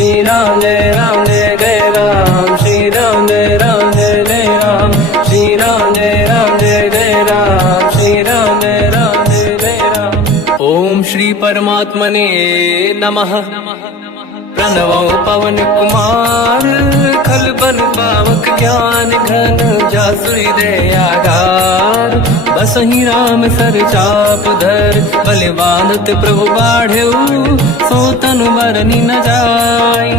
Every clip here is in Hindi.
श्री राम जय जय राम, श्री राम जय जय राम, श्री राम जय जय राम, श्री राम जय जय राम। ओम श्री परमात्मने नमः। प्रणवो पवन कुमार, खल बल पावक ज्ञान घन, जासुरी दयागार। बसहि राम सर चाप धर, बलवानत प्रभु बाढ़ऊ, सो तनु मरनी न जाय।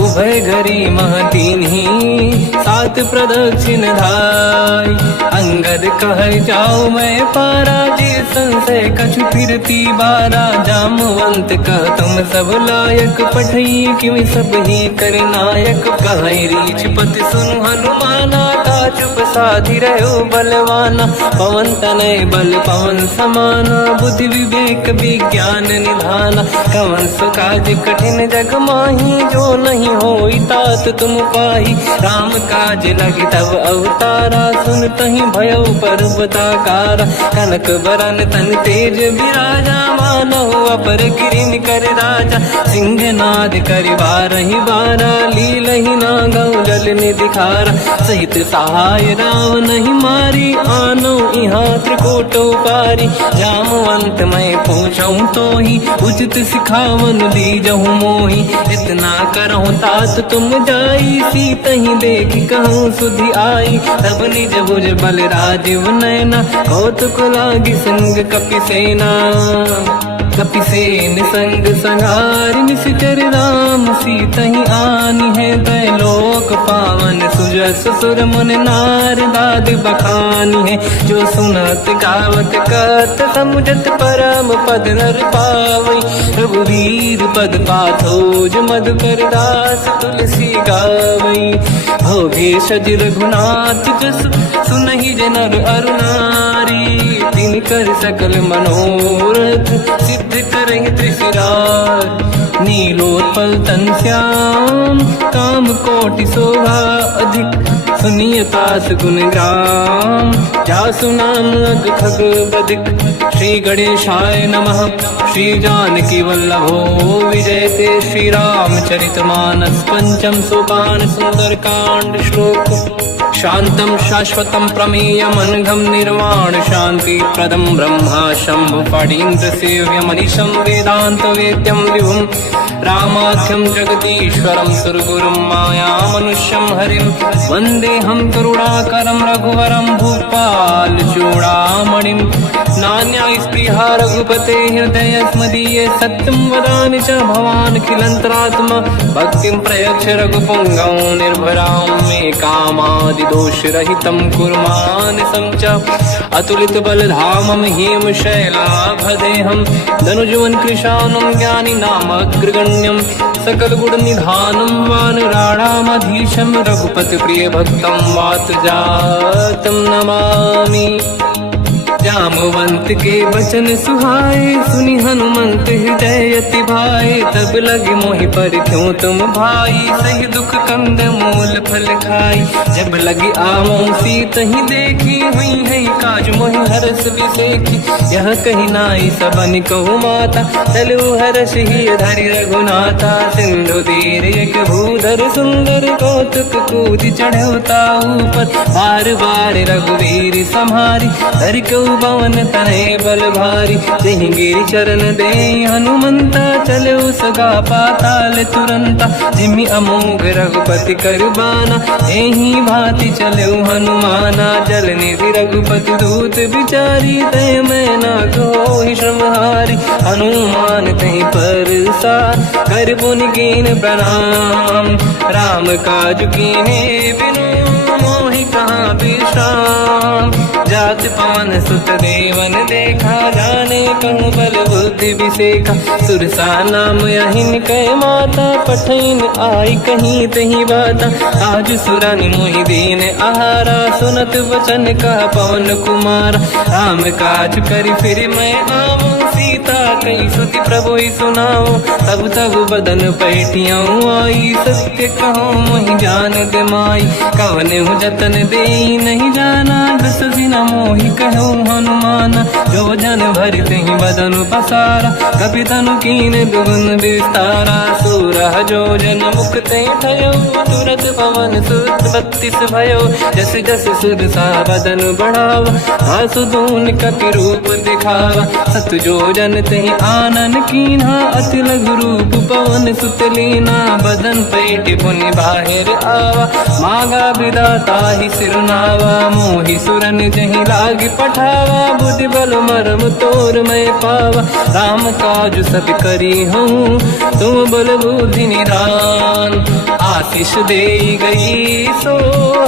उभय घरी मह दीन्ही, सात प्रदक्षिण धाय। अंगद कह जाओ मैं पारा, जे संशय कछु फिरती बारा। जामवंत कह तुम सब लायक, पठई किमि सब ही कर नायक। कहीं रीछ पति सुनु हनुमाना, चुप साधि रहो बलवाना। पवन तनय बल पवन समाना, बुद्धि विवेक विज्ञान निधाना। कवन सो काज कठिन जग माही, जो नहीं होई तात तुम पाही। राम काज लगी तब अवतारा, सुन तहि भयउ पर्वताकारा। कनक बरन तन तेज विराजा, मानहु अपर गिरिन कर राजा। सिंहनाद करि बारहि बारा, लीलहि नागौ जल निधिखारा। सहित सहाय राव नहीं मारी, आनो यहाँ त्रिकोटो पारी। जामवंत मैं पूछऊं तो ही, उचित सिखावन दीजहु मोही। इतना करहु तात तुम जाई, सीतहि देखि कहूँ सुधि आई। तब निज भुज बल राजीव नैना, कौतुक लागी संग कपिसेना। कपिसेन संग संहारि, निशिचर राम सीतहि आनी है। दैलोक पावन सुजस सुर मुन नार, दाद बखानी है। जो सुनत गावत कत, समुझत परम पद नर पावई। रघुवीर पद पाथोज, मधुकर दास तुलसी गावई। भोगे सज रघुनाथ जस, सुनहि जनर अरु नारी। तिन कर सकल मनोरथ, सिद्ध करहि त्रिशिरार। नीलोत्पल तन श्याम, काम कोटि शोभा अधिक। सुनिय पास गुण ग्राम, जासु नाम अग खग बदिक। श्री गणेशाय नमः। श्री जानकी वल्लभो विजयते, श्री रामचरित मानस। पंचम सोपान सुंदर कांड श्लोक। शांतं शाश्वतं प्रमेयम्, अनघं निर्वाण शांति प्रदं। ब्रह्मा शंभु फणीन्द्र सेव्यम्, मनीषं वेदांत वेद्यं विभुम्। रामाख्यं जगदीश्वरं, सुरगुरुं मायामनुष्यं हरिं। वन्देऽहं करुणाकरं रघुवरं, भूपाल चूडामणिं। नान्या स्पृहा रघुपते हृदय स्मदीये, सत्यं वदामि च भवानखिलन्तरात्मा। भक्तिं प्रयच्छ रघुपुङ्गं, निर्भरां मे कामादिदोषरहितं कुर्मानसं च। अतुलित बलधामं हेमशैलाभदेहं, धनुजवन कृशानं ज्ञानी नामग्रगण्यं। सकल गुण निधानं वानराणामधीशं, रघुपति प्रिय भक्तं वात जातं नमामि। जामवंत के वचन सुहाए, सुनि हनुमंत हृदय अति भाए। तब लगे मोहि पर क्यों तुम भाई, सही दुख कंद मूल फल खाई। जब लगी आवों सीतहि देखी, हुई है काज मोहि हरस बिसेखी। यह कही नाई सबन कहु माता, चलु हरष ही धरि रघुनाथा। सिंधु तीर एक भूधर सुंदर, कौतुक कूदि चढ़ौता ऊपर। बार बार रघुवीर सम्हारी, धरि कऊ पवन तनय बल भारी। जहि गिरि चरण दे हनुमंता, चले सगा पाताल तुरंता। जिमि अमोघ रघुपति कर बाना, एहि भांति चले हनुमाना। जल निधि रघुपति दूत बिचारी, तय मैं ना कोहि श्रमहारी। हनुमान तहि परसा, कर पुनि कीन प्रणाम। राम काज कीन्हे बिनु, मोहि कहाँ विश्राम। जात पवन सुत देवन देखा, जाने कहूँ बल बुद्धि विसेखा। सुरसा नाम यहिन कै माता, पठैन आई कहीं तही बाता। आज सुरनि मोहि दीन आहारा, सुनत वचन का पवन कुमार। राम काज करि फिर मैं आवूं, सीता कई सुति प्रभु सुनाओ। तब तब बदन पैठियाँ आई, सत्य कहो मोहि जान दे माई। कवन जतन दे नहीं जाना, दस दिन मोहि कहु हनुमान, जो जन भरते ही बदन पसारा, कपि तनु कीन दुगुन विस्तारा। सूरह जो जन मुख ते भयो, तुरत पवन सुत 32 भयो। जस जस सुध सा बदन बढ़ावा, आसु दून कपि रूप दिखावा। सत जो जन ते आनन कीन्हा, अति लघु रूप पवन सुत लीना। बदन पेट पुनि बाहिर आवा, मांगा विधाता ही सिरनावा। मोहि सुरन जहि लाग पठावा, बुद्धि बल मरम तोर मैं पावा। राम काज सब करी हूँ, तुम बल बुद्धि निधान। आशीष दे गई सो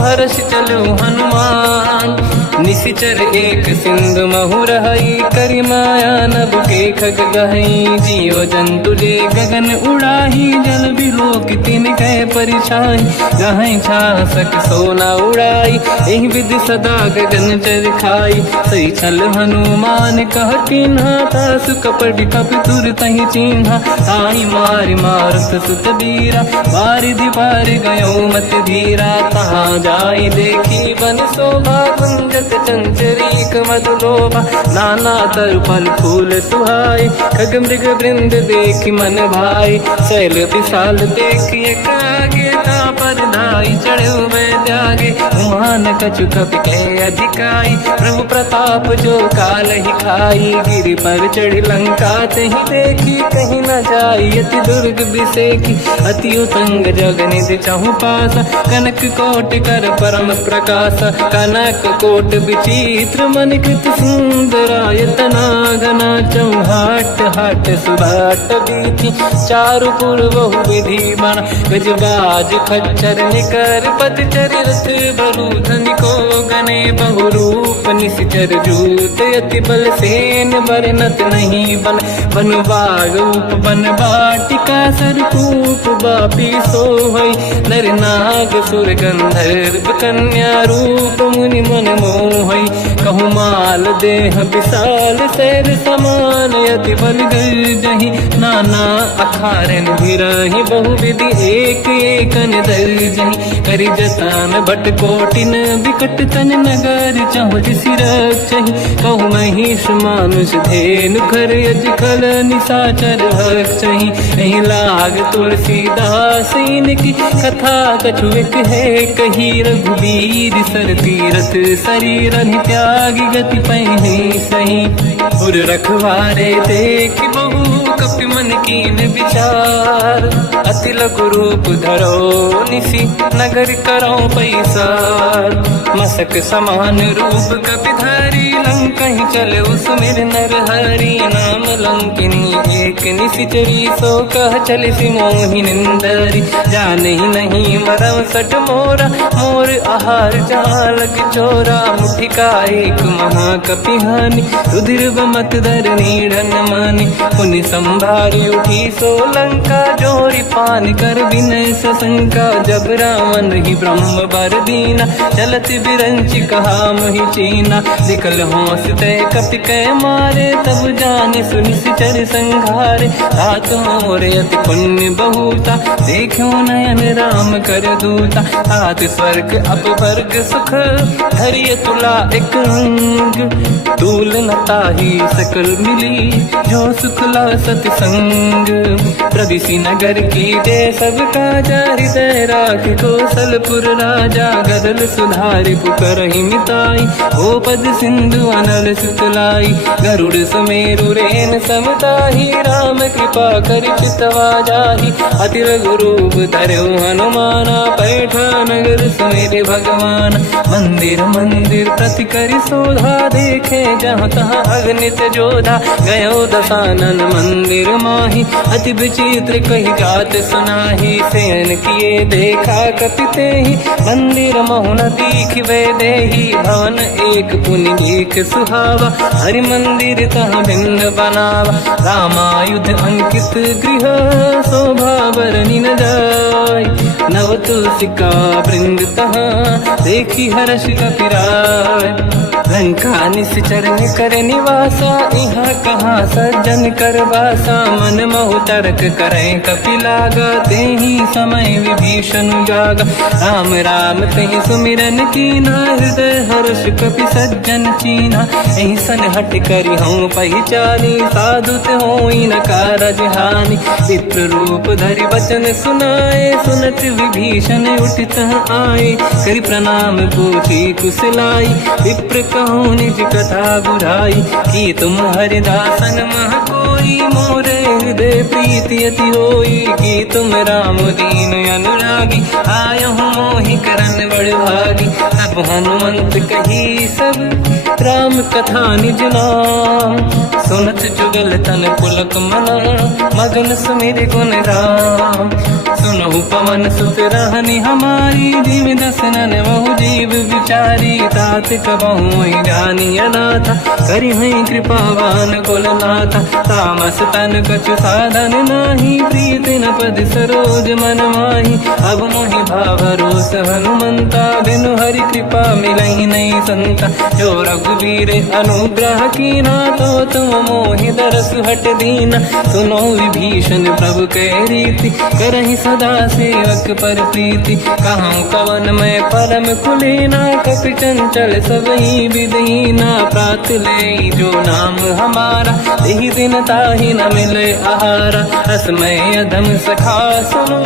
हर्ष चलो हनुमान। निशिचर एक सिंधु महु रहई, करि माया नभ के खग गहई। जीव जंतु ले गगन उड़ाही, जल बिलोक तिन कह परिछाई। गहई छासक सोना उड़ाई, एहि विधि सदा गगन चर खाई। सही छल हनुमान कह किन्हा, तासु कपट कपि तुर तहि चिन्हा। ताई मारि मारुत सुत बीरा, बारिधि पार गयो मत धीरा। तहाँ जाई देखी बन शोभा, कुंजत चंचरीक मधुलोभा। नाना तर फल फूल सुहाई, खग मृग वृंद देखि मन भाई। शैल विशाल देखिए कागे, पर धाई चढ़ो मैं त्यागे। उमान कछु कपि के अधिकाई, प्रभु प्रताप जो काल ही खाई। गिरि पर चढ़ी लंका ते ही देखी, कहीं न जाई अति दुर्ग बिसेकी। अति उतंग जग निधि चहु पासा, कनक कोट कर परम प्रकाश। कनक कोट विचित्र मन कृत सुंदरायतना घना। चौहाट हाट सुभाट बीथी, चारु पुर बहु विधि बना। गजबाज खच्चर निकर पतचर, रथ बरु धनिको गने बहु रूप। निशिचर जूत अति बल सेन, बरनत नहीं बन। बन बाग रूप बन बाटिका, सरकूप बापी सोहई। नर नाग सुर गंधर्व कन्या, रूप मुनि मन मोहई। कहु माल देह विशाल, शैल समान अति बल गर्जहि। नाना अखारन भिरहि, बहु विधि एक एकन दर्जहि। करि जतन भट कोटिन, विकट तन नगर चहु जिसि रक्षहि। कहु महिष मानुष धेनु, खर यज खल निशाचर भक्षहि। एहि लाग तुलसीदास इनकी, कथा कछु एक है कही। रघुबीर सर तीरथ शरीर, त्यागी गति पहि सही। उर रखवारे देख बहु, कपि मन कीन विचार। अति लघु रूप धरो निसी, नगर करो पैसार। मसक समान रूप कपि धारी, लंका ही चले उसमें नर हरि। नाम लंकिनी एक निशिचरी, सो कह चले सि मोहि निंदरी। जान ही नहीं मरम सट मोरा, मोर आहार जालक चोरा। मुठिका एक महाकपि हानि, रुधिर बमत धर नीढ़न मानि। पुनि संभारी उठी सो लंका, जोरी पान कर विनय सशंका। जब रावण ही ब्रह्म बर दीना, चलत बिरंच कहा मोहि चीना। निकल होश तय कपि कै मारे, तब जाने सुनिश्चर संघारे। तात मोर अति पुण्य बहुता, देखो नयन राम कर दूता। तात स्वर्ग अपवर्ग सुख, धरिय तुला एक अंग। तूल न ताहि सकल मिली, जो सुखला सतसंग। प्रदिशि नगर की जय सब काजा, हृदय राख कौशलपुर राजा। गदल सुधारि पुकारहि मिताई, ओ पद सिंधु अनल सुतलाई। गरुड़ सुमेरु रेन समताहि, राम कृपा कर चितवा जाहि। अति लघु रूप धरौ हनुमाना, पैठा नगर सुमेरे भगवान। मंदिर मंदिर प्रति करि शोधा, देखे जहाँ तहाँ अगणित जोधा। गयो दशानन मंदिर माहि, अति विचित्र कही जात सुनाहि। शयन किए देखा कपि तेहि, मंदिर महु न दीखिबे देहि। भवन एक पुनि देख सुहावा, हरि मंदिर तहाँ भिन्न बनावा। रामायुध अंकित गृह, शोभा बरनि न जाय। नव तुलसिका वृंद तहाँ, देखी हर्ष कपि राय। लंका निश्चर कर निवासा, यहाँ कहाँ सज्जन कर वासा। मन महु तर्क करें कपिलागा, ते ही समय विभीषण जागा। राम राम तेहि सुमिरन कीना, हृदय हर्ष कपि सज्जन चीन्हा। ऐसन हट करि हूँ पहिचानी, साधु ते होई न कारज हानि। विप्र रूप धरि वचन सुनाए, सुनत विभीषण उठित आए। करि प्रणाम पूछी कुशलाई, विप्र कहूँ निज कथा बुझाई। कि तुम हरिदासन मह कोई, मोरे हृदय प्रीति अति होई। कि तुम राम दीन अनुरागी, आयहु मोहि करन बड़ भागी। तब हनुमंत कही सब राम कथा निज नाम, सुनत जुगल तन पुलक मना, मगन सुमिर गुण राम। सुनहु पवन सुत रहनी हमारी, जीव दसनन बहु जीव विचारी। तात कबहु जानी अनाथा, करि हैं कृपावान कुलनाथा। तामस तन कछु साधन नाही, प्रीत न पद सरोज मन माही। अब मोहि भावरोस हनुमंता, बिनु हरि कृपा मिलहि नहीं संता। जो रघुवीर अनुग्रह कीना, तो तुम मोहि दरस हट दीना। सुनो विभीषण प्रभु के रीति, करहि सदा सेवक पर प्रीति। कहूँ कवन मैं परम कुलीना, कपि चंचल सबही विदहीना। प्रात ले जो नाम हमारा, यही दिन ताहि न मिले आहारा। असमय अधम सखा सुनो,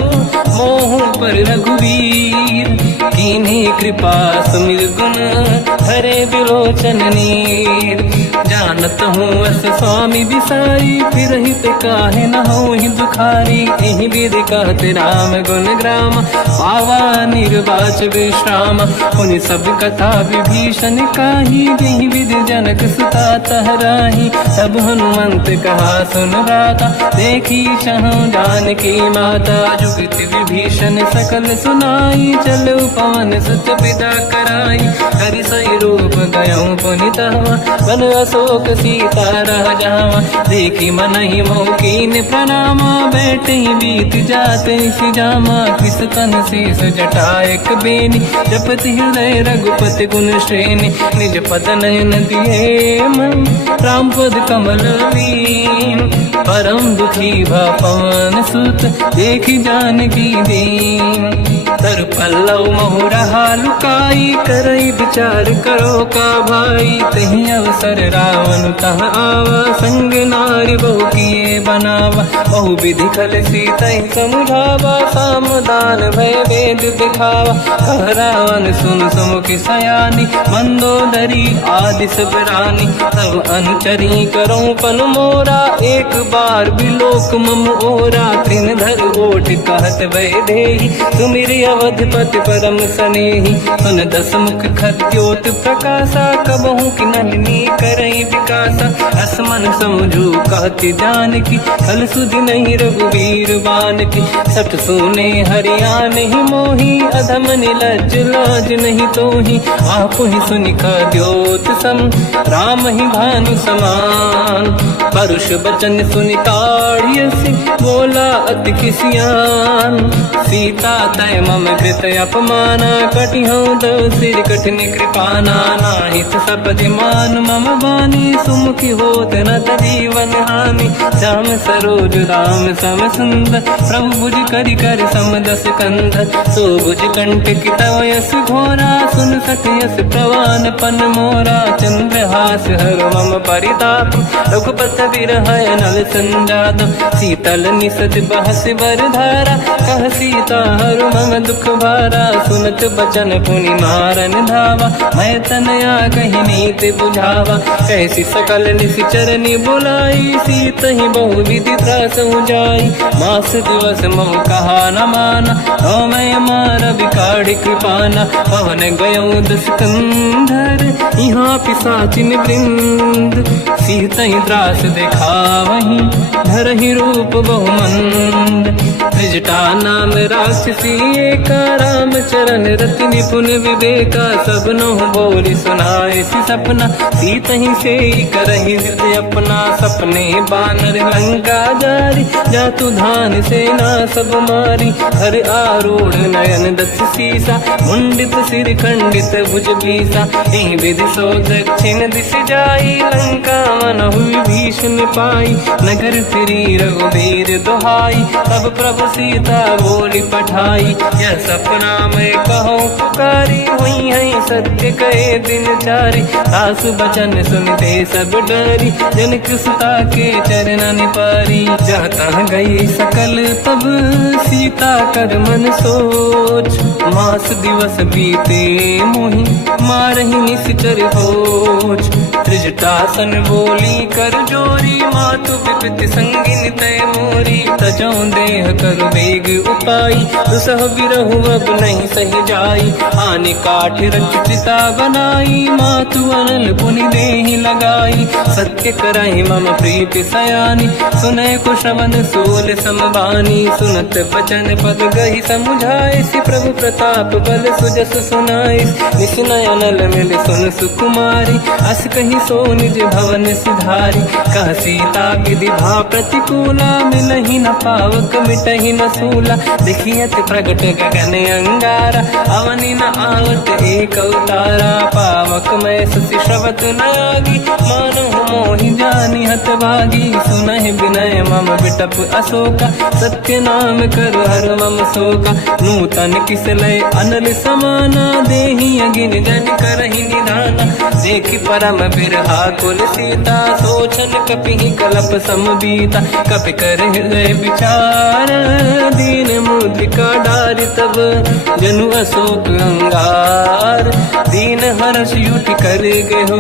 मोह पर रघुवीर। कीन्ही कृपा सुमिर गुण, हरे बिलोचन नीर। जानत हूँ अस स्वामी बिसारी, फिर हित काहे न होहि दुखारी। एहि विधि कहते राम गुण ग्राम, पावा निर्वाच विश्राम। पुनि सब कथा विभीषण काही, जेहि विधि जनक सुता तहराही। तब हनुमंत कहा सुन राता, देखी चहु जानकी माता। जुगति विभीषण सकल सुनाई, चलो पवन सुत पिता कराई। हरि सही रूप गयऊँ पुनितवा, बन अशोक सीता रह जावा। देखी मनहि मोह कीन प्रणामा, बैठे ही बीत जाते सिजामा। किस तन शेष जटायक बेनी, जपति हृदय रघुपति गुण श्रेणी। निज पद नयन दिए मन, राम पद कमल लीन। परम दुखी भा पवन सुत, देखी जानकी दीन। तर पल्लव महु रहा लुकाई, करई विचार करो का भाई। तहि अवसर रावण तह आवा, संग नारी बहु किए बनावा। बहु विधि खल सीतहि समुझावा, सामदान भय वेद दिखावा। कह रावण सुन सुमुखि सयानी, मंदोदरी आदि सब रानी। तब अनुचरी करो पन मोरा, एक बार बिलोक मम ओरा। तृण धर ओठ कहत भय देहि, सुमिरि अवधपति परम सनेहि। सुन दस मुख खद्योत प्रकाशा, कबहु कि नलिनी करई विकासा। असमन समझू कहति जानकी, खल सुधि नहीं रघुवीर बानकी। सठ सुने हरिया नहीं मोही, अधम निलज्ज लाज नहीं तोही। आपु ही सुनि खद्योत सम, राम ही भानु समान। परुष बचन सुनि ताड़ियसि, बोला अति किसियान। सीता तय मम कृत अपमाना, कटिहऊँ दो सिर कठिन कृपाना। नाहित सपदि मान मम बानी, सुमुखी होत न जीवन हानि। श्याम सरोज राम सम सुंदर, प्रभु भुज करि कर सम दस कंधर। सो भुज कंटक तव यस घोरा, सुन सत यस प्रवान पन मोरा। चंद्रहास हर मम परिताप, रघुपत विरह नल संजात। शीतल निसत बहस बर धारा, कह सीता हर मम दुख भारा। सुनत बचन पुनि मारन धावा, मैं तनया कही नीति बुझावा। कैसी सकल निश्चरनि बुलाई, सीत ही बहु विधि त्रास जाई। मास दिवस मोह कहा न माना, तो मैं मार बिकाढ़ कृपाना। पवन गयऊँ दस कंधर, यहाँ पिशाचिन वृंद। सीत ही त्रास दिखावहीं, धरहि रूप बहुमंद। त्रिजटा नाम राक्षसी एका, राम चरण रति निपुण विवेका। सब नहुँ बोली सुनाए सि सपना, सीत ही से करहि हृदय अपना। सपने बानर लंका जारी, जातु धान सेना सब मारी। हर आरूढ़ नयन दस सीसा, मुंडित सिर खंडित भुज बीसा। एहि विधि सो दक्षिण दिश जाई, लंका मनहु विभीषण पाई। नगर फिरी रघुबीर दुहाई, तब प्रभु सीता बोली पठाई। यह सपना मैं कहूँ पुकारी, हुई है सत्य कहे दिन चारी। सास बचन सुनते सब डरी, जनक सुता के चरणन पारी। जहाँ तहाँ गई सकल तब सीता कर मन सोच। मास दिवस बीते मोहि मारहि निश्चर होच। त्रिजटासन बोली कर जोरी, मातु विपति संगिन तय मोरी। तजौ देह कर वेग उपाई, दुसह बिरहु अब नहीं सही जाई। आने काठ रचिता बनाई, मातु अनल पुनि देहि लगाई। सत्य करहि मम प्रीति सयानी, सुनय कुशवन सोल समबानी। सुनत बचन पद गहि समुझाए, सि प्रभु प्रताप बल सुजस सुनाई। निसुनय अनल मिल सुन सुकुमारी, अस कहि सो निज भवन सिधारी। कह सीता विधि भा प्रतिकूला, मिलहि न पावक मिटहि न सूला। देखियत प्रगट गगन अंगारा, अवनि न आवत एक अवतारा। पावक मैं ससि श्रवत न आगी, मानहु मोहि जानि हत भागी। सुनहि विनय मम बिटप अशोका, सत्य नाम कर हर मम शोका। नूतन किस लय अनल समाना, देहि अगिन जन करहि निधाना। देखि परम बिरहा कुल सीता, सोचन कपिहि कलप समबीता। कपि कर हृदय विचार, दीन मुद्रिका डारि तब जनु अशोक अंगार। दीन हर्ष युति कर गेहु,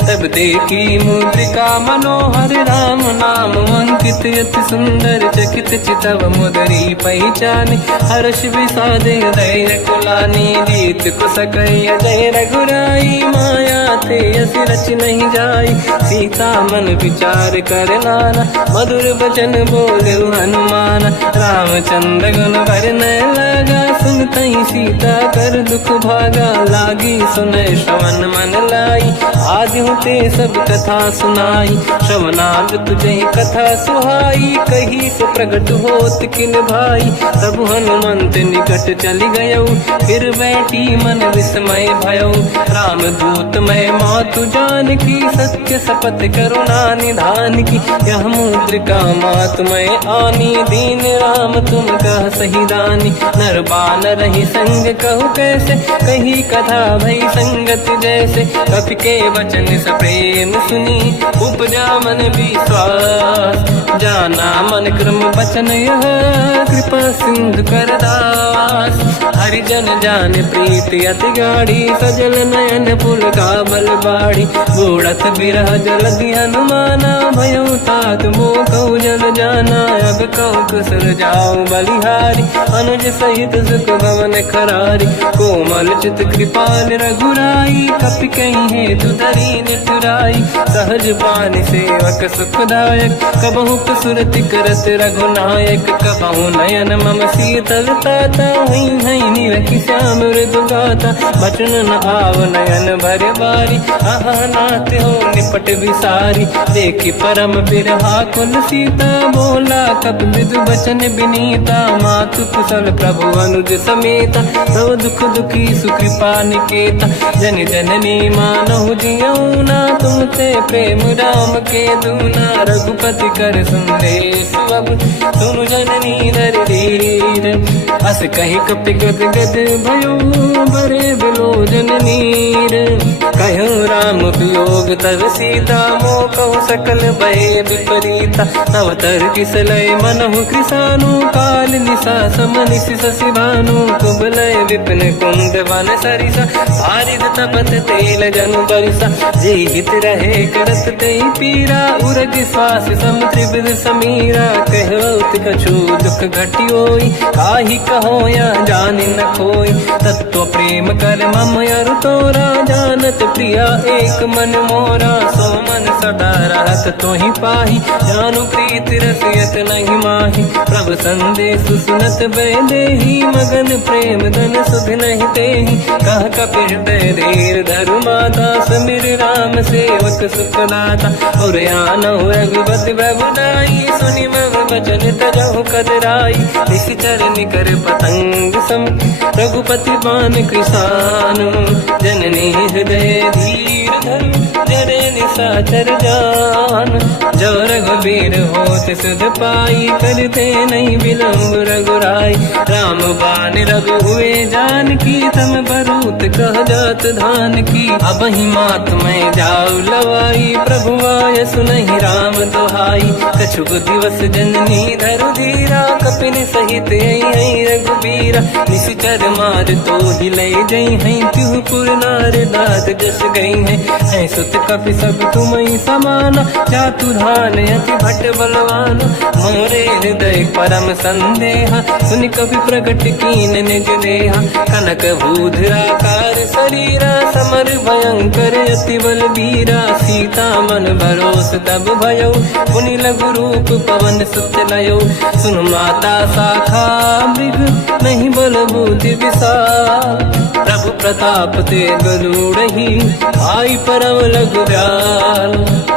तब देखी मुद्रिका मनोहर। राम नाम अंकित अति सुंदर, चकित चितव मुदरी पहचान। हर्ष विषादे हृदय कुलानी, जीत कुसकय जय रघुराई। माया ते अस रच नहीं जाई, सीता मन विचार कर नाना। मधुर बचन बोले हनुमान, रामचंद्र गुण वर्णय लगा। सुनतहि सीता कर दुख भागा, लागी सुनय श्रवण मन लाई। आदि होते सब कथा सुनाई, श्रवणार्थ तुझे कथा सुहाई। कही से प्रगट होत किन भाई, तब हनुमंत निकट चली गयो। फिर बैठी मन विस्मय भयो, राम दूत मैं मातु जान की। सत्य शपथ करुणा निधान की, यह मुद्रिका मातु मैं आनी। दीन राम तुम कह सही दानी, नर बानर ही संग कहु कैसे। कही कथा भई संगत जैसे, कपि के वचन सप्रेम सुनी। उपजा मन विश्वास, जाना मन क्रम वचन यह। कृपा सिंधु कर दास, हरिजन जान प्रीति अति गाढ़ी। सजल नयन पुल का बल बाढ़ी, बूढ़त बिरह जलधि हनुमाना। भयो तात मोह कहु जल जाना, अब कहु कुशल जाऊ बलिहारी। अनुज सहित सुख भवन करारी, कोमल चित कृपाल रघुराई। कपि कहीं हेतु धरी निठुराई, सहज पानि सेवक सुखदायक। कबहु कसुरति करत रघुनायक, कबहु नयन मम शीतल ताता। हुई है निरखि श्याम मृदु गाता, बचन न आव नयन भर बारी। आहा नाथ हो निपट विसारी, देखि परम बिरहा कुल सीता। बोला कपि मृदु बचन बिनीता, मातु कुशल प्रभु अनुज समेता। सब दुख दुखी सुकृपा निकेता, जन जननी मानहु जियौना। तुमसे प्रेम राम के दूना, रघुपति कर संदेश अब सुनु जननी नर धीर। अस कहि कपि गद गद भयो, बरे बिलोचन नीर। कहूँ राम वियोग तब सीता, मोह कहु सकल भय विपरीता। तव तर किस लय मनहु कृसानु, काल निशा समनिश शशि भानु। कुबलय विपिन कुंद वन सरिसा, बारिद तपत तेल जनु बरिसा। जे हित रहे करत ते पीरा, उरग श्वास सम त्रिविध समीरा। कहत कछु दुख घटियोई, काहि कहो या जानि न खोई। तत्व प्रेम कर मम अरु तोरा, जानत प्रिया एक मन मोरा, सो मन सदा रहत तो ही पाही, जानु प्रीत रसियत नहीं माही। प्रभु संदेश सुनत बैदेही, मगन प्रेम धन सुध नहीं तेही। कह कपि हृदय धीर धरु माता, समिर राम सेवक सुखदाता। और आनहु रघुपति बहुदाई, सुनि मम वचन तजहु कदराई। निश्चर निकर पतंग सम, रघुपति बान कृसानु। जननी हृदय धीर धरु, जरे निशाचर जान। जो रघुबीर होत सुध पाई, करते नहीं विलम्ब रघुराई। राम बान रघु हुए जानकी, तम बरूत कह जात धान की। अब ही मात मैं जाऊ लवाई, प्रभु आय सुनहि राम दोहाई। कछुक दिवस जननी धरु धीरा, कपिन सहित आई रघुबीरा। निश्चर मार तो ही ले जई हैं, त्युह पुर नार दाद जस गई हैं। सुत कपि सब तुमहि समाना, जातु धान अति भट बलवान। मोरे हृदय परम संदेहा, सुनि कपि प्रगट कीन निज देहा। कनक भूधराकार शरीरा, समर भयंकर अति बलबीरा। सीता मन भरोस तब भयो, पुनि लघु रूप पवन सुत लयो। सुन माता शाखा मृग, नहीं बल बुद्धि विशाल। प्रभु प्रताप ते गरुड़हि, आई परम लघु दयाल।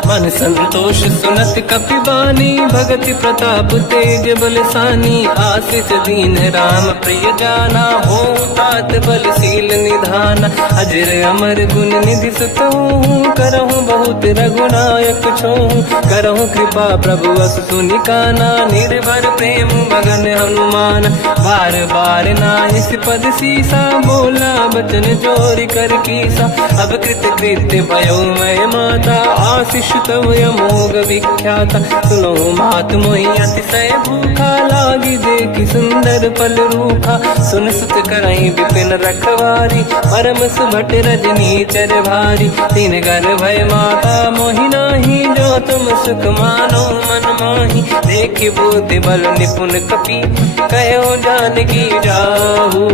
मन संतोष सुनत कपि बानी, भगति प्रताप तेज बलसानी। आशीष दीन राम प्रिय जाना, हो तात बलशील निधान। अजर अमर गुण निधि सुतहु, करहु बहुत रघुनायक छोहु। करहु कृपा प्रभु अस सुनि काना, निर्भर प्रेम मगन हनुमान। बार बार नाहिस पद सीसा, बोला बचन जोरि कर कीसा। अब कृत कृत्य भयो मैं माता, आशीष तव अमोघ विख्याता। सुनो मात मोहि अतिशय भूखा, लागी देखि सुंदर फल रूखा। सुन सुत करहि विपिन रखवारी, परम सुभट रजनी चर भारी। तीन घर भय माता मोहि नाही, जो तुम सुख मानो मन माही। देखि बुद्धि बल निपुण कपि, कहो जानकी जाहू।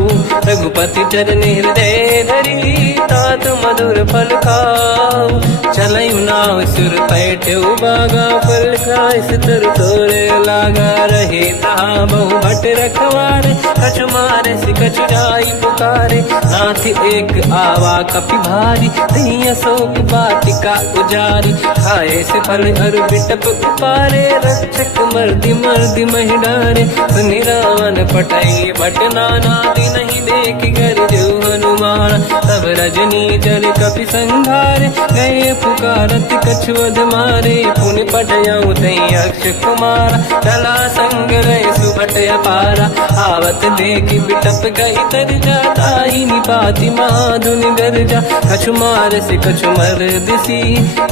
रघुपति चरण हृदय धरी, तात मधुर फल खाऊ। चलऊ नाव सुर पैठ उबागा, फल खाय सितर तोरे लागा। रहे तहाँ बहु भट रखवारे, कछु मारे सि कछु जाई पुकारे। नाथ एक आवा कपि भारी, दही अशोक वाटिका उजारी। खाए से फल अर बिटप उपारे, रक्षक मर्दि मर्दि महि डारे। सुनि रावण पटई भट नाना, नहीं देख कर जो हनुमान। तब रजनी जल कपि संघारे, गए पुकारत कछुअध मारे। पुनि पटयऊ तई अक्ष कुमारा, चला संग रहे सुभट अपारा। आवत देखि बिटप गई तरजा, ताहि निपाति माधुनि गरजा। कछु मार से कछु मर दिसी,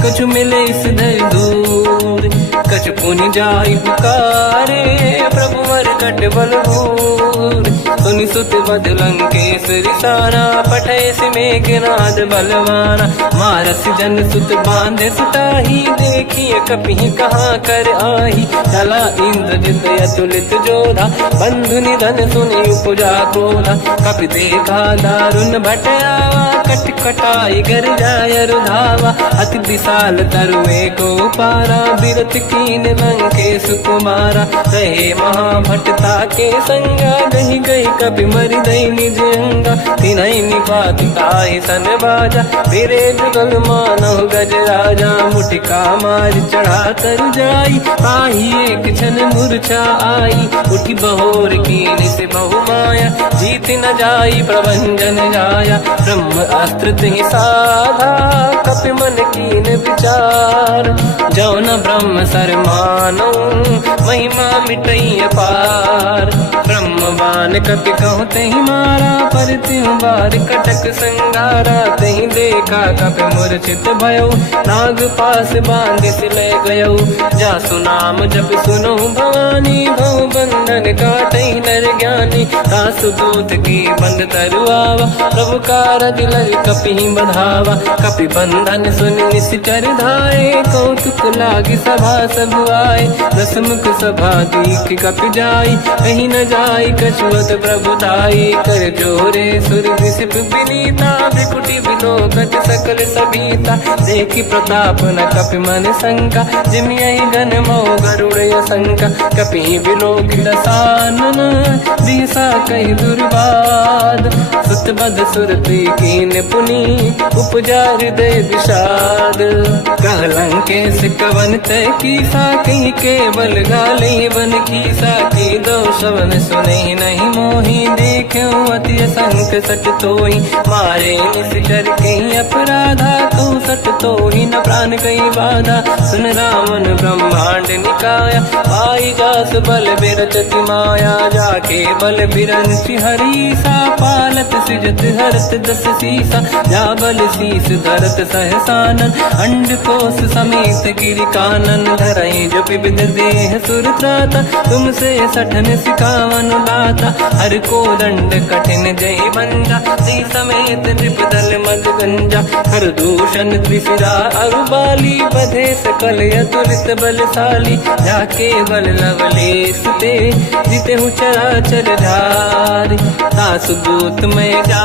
कछु मिले इस धर दूर। कछु पुनि जाई पुकारे, प्रभु मरकट बलभूर। सुनि सुत बद लंकेश्वरी सारा, पठय से मेघनाद बलवाना। मारस जन सुत बांधे सुताही, देखिए कपि कहाँ कर आही। चला इंद्रजित अतुलित जोधा, बंधु निधन सुनि उपजा क्रोधा। कपि देखा दारुण भट आवा, कट कटाई गर जाय रुधावा। अति विशाल तरुए को पारा, बिरत कीन लंकेश कुमारा। रहे महाभटता के संगा, गही गई कपि मरि दई निज अंगा। तिन्हि निपाति ताहि सन बाजा, फिरे जुगल मानव गज राजा। मुटिका मार चढ़ा तर जाई, पाही एक क्षण मूर्छा आई। उठी बहोर कीन से बहु माया, जीत न जाई प्रभंजन जाया। ब्रह्म अस्त्र तिहि साधा, कपि मन कीन विचार। जो न ब्रह्म सर मानो, महिमा मिटई अपार। ब्रह्मवान कपि कहु तहि मारा, पर त्यों बार कटक संगारा। तहि देखा कपि मूर्छित भयो, नाग पास बांध सिले गयो। जासु नाम जप सुनो भवानी, भव बंधन काटहि नर ज्ञानी। दास दूत की बंद तरुआवा, प्रभु कारज लग कपि बधावा। कपि बंधन सुन निश्चर धाये, कौतुक लागी सभा सब आए। दसमुख सभा दीख कपि जाई, कहीं न जाई कछुअत प्रभु दाई। कर जोरे सुर विसिप विनीता, विकुटी विलोकत सकल सबीता। देखी प्रताप न कपि मन शंका, जिमियहि गण मोह गरुड़ असंका। कपि विलोकित सानन, दिशा कहि दुर्बाद। सुत बद सुरति कीन पुनि, उपजा हृदय विषाद। कहलंकेश कवन तय कीसा, कहीं केवल गाले बन कीसा। की दो शवन सुने नहीं मोही, देख्यो अति असंक सट तोहि। मारे निश्चर कहीं अपराधा, तो सट तोहि न प्राण कहीं बाधा। सुन रावण ब्रह्मांड निकाया, पाई जास बल बिरचति माया। जाके बल बिरंचि हरीसा, पालत सृजत हरत दस सीसा। जा बल शीस धरत सहसानन, अंड कोश समेत गिरि कानन। धरई जो विविध देह सुर त्राता, तुमसे सठन सिखावन दाता। हर को दंड कठिन जय बंजा, सी समेत नृपदल मद गंजा। हर दूषण त्रिशिरा अरुबाली, बधे सकल अतुलित बलशाली। जाके बल लवलेश ते, जिते हूँ चराचर धारी। दास दूत में जा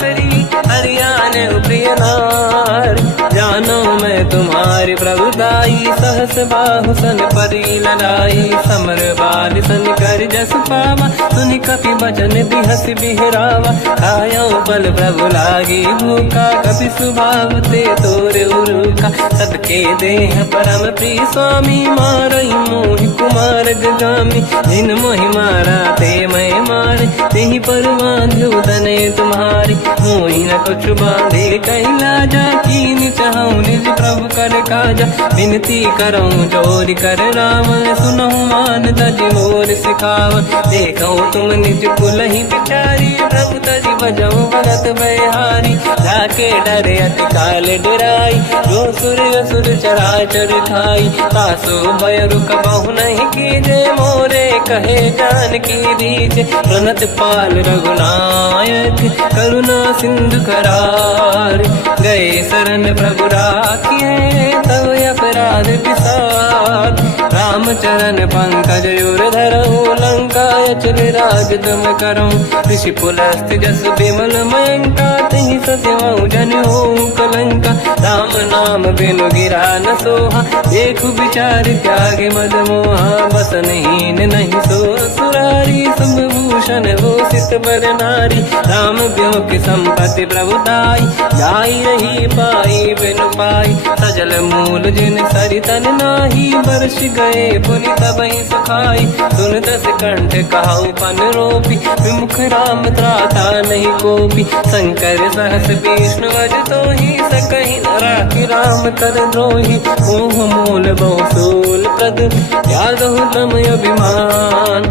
करी, हरियाण प्रिय नार। जानो मैं तुम्हारी प्रभुदाई, सहस बाहु सन परी लड़ाई। समर बाल सन कर जस पावा, सुनि कपि बचन बिहस बिहरावा। खायो बल प्रभु लागी भूखा, कपि स्वभाव ते तोरे उरुखा। सबके देह परम प्रिय स्वामी, मारई मोहि कुमार गगामी। जिन मोहि मारा ते मैं मारे, तेहि पर बांधो दने तुम्हारी। मोहि न कुछ बांधे कैलाजा, कीन चाहूं निज प्रभु कर काजा। विनती करऊं जोरि कर रावण, सुनहु मान तज मोर सिखावन। देखो तुम निज कुल ही बिचारी, प्रभु तज बजऊ भगत बहारी। जाके डरे अति काल डराई, जो सुर असुर चराचर खाई। तासो भय रुक बहु नहीं कीजे, मोरे कहे जान की दीजे। प्रणत पाल रघुनायक, करुणा सिंधु करार। गए शरण प्रभु राखिए, तब अपराध विसार। रामचरण पंकज उर धरऊं, लंका अचल राज तुम करऊं। ऋषि पुलस्त जस विमल मयंका, तिहि ससेवऊं जन होऊं कलंका। राम नाम बिनु गिरा न सोहा, देखु विचार त्यागे मद मोहा। बसनहीन नहीं सो सुरारी, शुभ भूषण हो सित बर नारी। राम ब्यों की संपत्ति प्रभुताई, जाई रही पाई बिनु पाई। सजल मूल जिन सरितन नाही, बरस गए पुनि तबहि सुखाई। सुन दस कंठ कहाऊ पन रोपी, विमुख राम त्राता नहीं कोपी। शंकर सहस विष्णु अज तोहि, सकहि न राखि राम कर द्रोही। मोह मूल बहु सूल प्रद, त्यागहु तम अभिमान।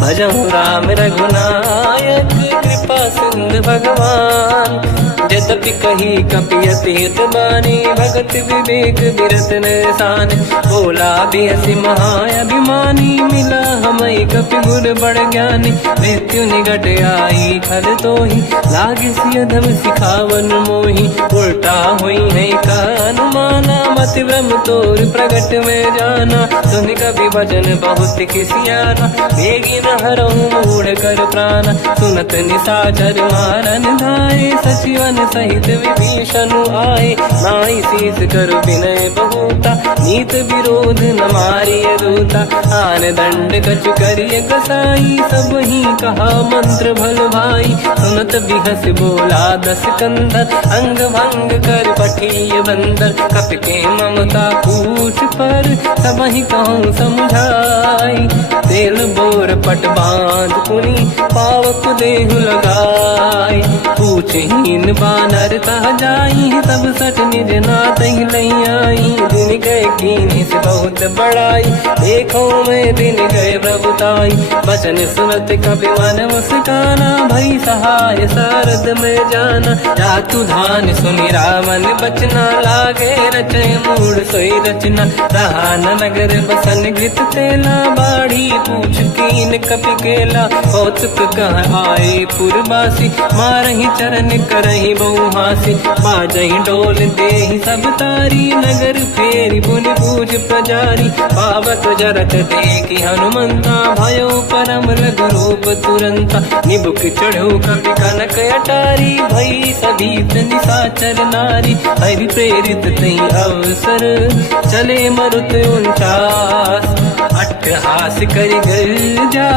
भजहु राम रघुनायक, कृपा सिंधु भगवान। यद्यपि कही कपि अतीत बानी, भगत विवेक विरत निशान। बोला बिहसि महाअभिमानी, मिला हमई कपि गुर बड़ ज्ञानी। मृत्यु निकट आई खल तोहि, लागे सियधम सिखावन मोहि। उल्टा हुई है का अनुमाना, मति ब्रह्म तोर प्रगट में जाना। सुन कपि भजन बहुत किसियाना, बेगी न हरऊं मूढ़ कर प्राण। सुनत निशाचर मारन धाये, सचिवन सहित विभीषण आए। नाई शीस कर विनय बहुता, नीत विरोध न मारिय दूता। आन दंड कछु करिय कसाई, सब ही कहा मंत्र भल भाई। सुनत बिहस बोला दस कंदर, अंग भंग कर पठिय बंदर। कपि के ममता पूछ पर, सब ही कहूँ समझाई। तेल बोर पट बांध पुनि, पावक देहु लगाई। पूछहीन बात नर तह जाई, सब सट निज नाथ ही लई आई। दिन गए कीनी से बहुत बड़ाई, देखो मैं दिन गए प्रभुताई। बचन सुनत कपि मन मुस्काना, भई सहाय सारद में जाना। जातु धान सुनि रावण बचना, लागे रचे मूड सोई रचना। रहा न नगर बसन गीत तेला, बाढ़ी पूछ कीन कपि केला। कौतुक कह आए पुरवासी, मारही चरण करही बहु हासी। बाजही डोल देहि सब तारी, नगर फेरी पुनि पूछ प्रजारी। पावक जरत देखी हनुमंता, भयो परम रघुरूप तुरंता। निबुक चढ़ो कपि कनक अटारी, भई सभीत निशाचर नारी। हरि प्रेरित तई अवसर, चले मरुत 49। अट्टहास करि गर्जा,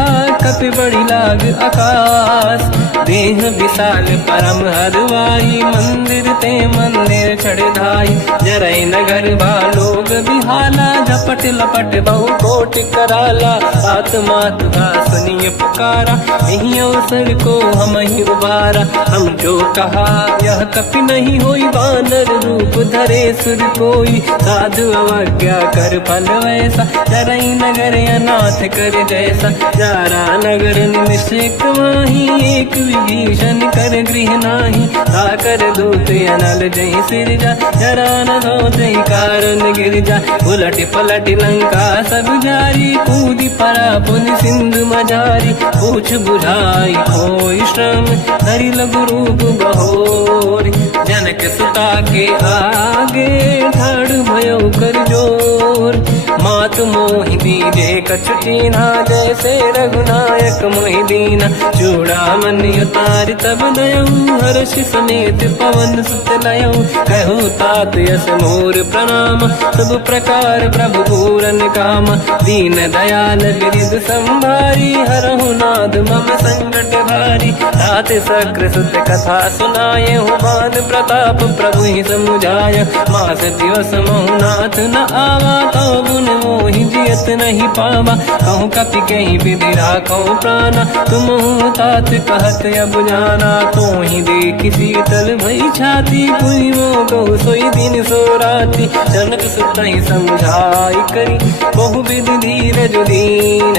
कपि बड़ी लाग आकाश। देह विशाल परम हरवाई, मंदिर ते मंदिर चढ़ धाई। जरई नगर बालोग बिहाला, झपट लपट बहु कोट कराला। आत्मात का सुनिय पुकारा, यही अवसर को हम ही उबारा। हम जो कहा यह कपि नहीं होई, वानर रूप धरे सुर कोई। साधु अवज्ञा कर फल वैसा, जरई नगर अनाथ कर जैसा। जारा नगर निमिषेक माही, एक विभीषण कर गृह नाही। ताकर दूत अनल जय सिरजा, जरा न होते कारण गिर जा। उलट पलट लंका सब जारी, कूदी परा पुन सिंधु मजारी। पूछ बुझाई कोई श्रम, धरि लघु रूप बहोरी। जनक सुता के आगे, ठाड़ भयो कर जोर। मात मोहि दीजे कछु कीन्हा, जैसे रघुनायक मोहि दीना। चूड़ामणि उतारि तब दयऊ, हर्ष समेत पवन सुत लयऊ। कहु तात यस मोर प्रणाम, सब प्रकार प्रभु पूरन काम। दीन दयाल बिरिद संभारी, हरहु नाद मम संकट भारी। तात सक्र सुत कथा सुनाए, हुमान प्रताप प्रभु ही समुझाय। मास दिवस महु नाथ न आवा, तौ गुण मोहि जियत नहीं पावा। कहूँ कपि कहीं विधि राखो प्राणा, तुम तात कहत अब जाना। तो ही देखी शीतल भई छाती, पुनि मोह कहु सोई दिन सो राति। जनक सुत ही समझाई करी, बहु विधि धीरज दीन।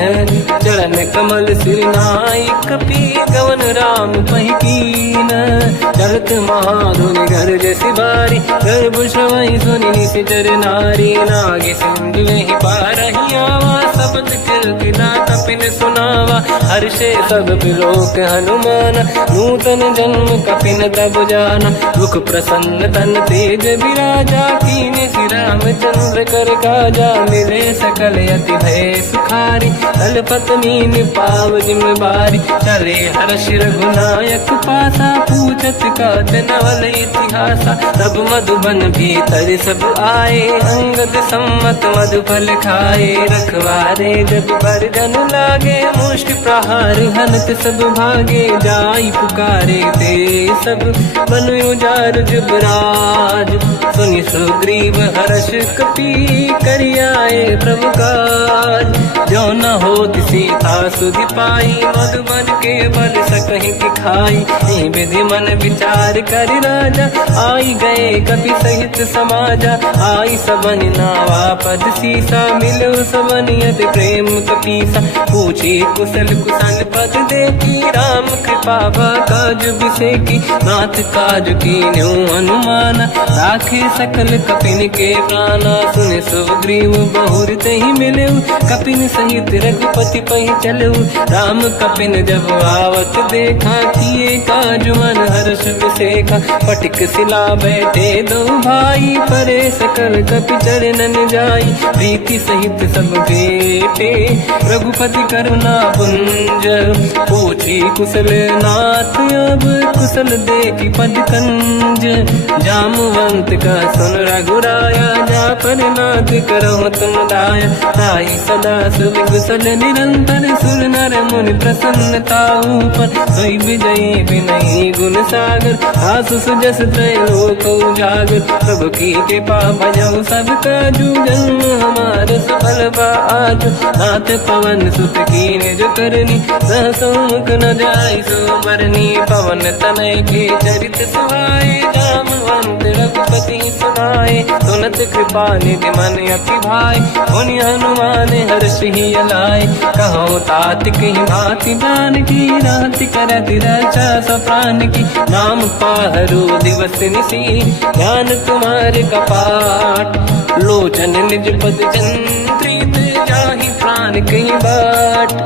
चरण कमल सिर नाई, कपि गवन राम पहि कीन। चलत महाधुनि गर्ज सिबारी, गर्भ श्रवई सुनि निशिचर नारी। नागे सिंधु ही पारही आवा, शब्द कीर्तना कपिन सुनावा। हर्षे सब बिलोक हनुमान, नूतन जन्म कपिन तब जाना। मुख प्रसन्न तन तेज विराजा, कीने श्री रामचंद्र कर काजा। मिले सकल यति भय सुखारी, तलपत मीन पाव जिम बारी। चले हर्ष रघुनायक पासा, पूछत कात नवल इतिहासा। तब मधुबन भीतर सब आए, अंगद सम्मत मधुफल खाए। रखवारे जब पर जन लागे, मुष्टि प्रहार हनत सब भागे। जाई पुकारे ते सब, मन उजार जुबराज। सुनि सुग्रीव हर्ष कपि, करियाए प्रभु काज। जो न होत सीता सुधि पाई, मधुबन के बल सकहि दिखाई। विधि मन विचार कर राजा, आई गए कपि सहित समाजा। आई सबन नावा पद सीसा, मिलो सबन यत प्रेम कपीसा। पूछी कुशल कुशल पद देखी, राम कृपा काज बिसेकी। नाथ काज कीन्हु हनुमाना, राखे सकल कपिन के प्राणा। सुन सुग्रीव बहुर तहि मिलऊ, कपिन सहित रघुपति पहि चलऊ। राम कपिन जब आवत देखा, किए काज मन हर्ष विसेखा। पटिक सिला बैठे दो भाई, परे सकल कपि चरणन जाई। प्रीति सहित सब बेटे, रघुपति करुणा पुंज। पूछी कुशल नाथ अब, कुशल देखी पद कंज। जामवंत का सुन रघुराया, जा पर नाथ करहु तुम दाया। ताई सदा सुविकुशल निरंतर, सुर नर मुनि प्रसन्नता ऊपर। सोई विजयी विनयी गुण सागर, आसु सुजस त्रैलोक उजागर। प्रभु की कृपा भजऊ सब काजू, जन्म हमार सफल बा आज। नाथ पवन सुत कीन्ह जो करनी, सहसो मुख न जाय सुमरनी पवन तनय के चरित सुहाए जामवंत रघुपति सुनाए सुनत कृपा निधि मन अति भाई मुनि हनुमान हर्ष ही अलाय कहो तात कहीं भांति जान की रात करत रक्षा सप्रान की नाम पाहरो दिवस निसी ध्यान तुम्हारे कपाट लोचन निज पद चंद्रित जाहि प्राण कहीं बाट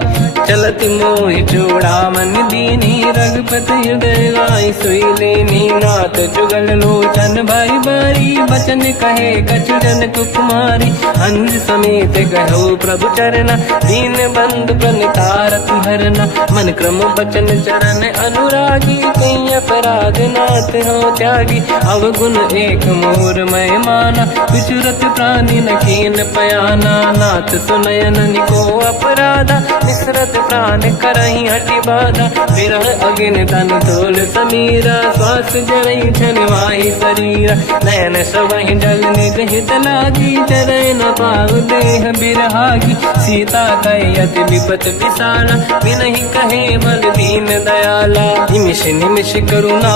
चलत मोहि चूड़ा मन दीनी रघुपति हृदय लाई सोई लेनी नाथ जुगल लोचन भाई बारी बचन कहे कछु जन कुमारी हंस समेत कहो प्रभु चरना दीन बंधु प्रणितारत हरना मन क्रम बचन चरण अनुरागी कहीं अपराध नाथ हो त्यागी अवगुण एक मोर मैं माना विचुरत प्राणी न कीन पयाना नाथ सुनयन निको अपराधा निसरत प्राण करही हटि बाधा विरह अगिन तन तोल समीरा श्वास जरई छनवाई शरीरा नयन सवहि जल निज हित लागी चरय न पाऊ देह बिरहागी सीता कहि अति विपत विसाला बिनहि कहे बल दीन दयाला निमिष निमिष करुणा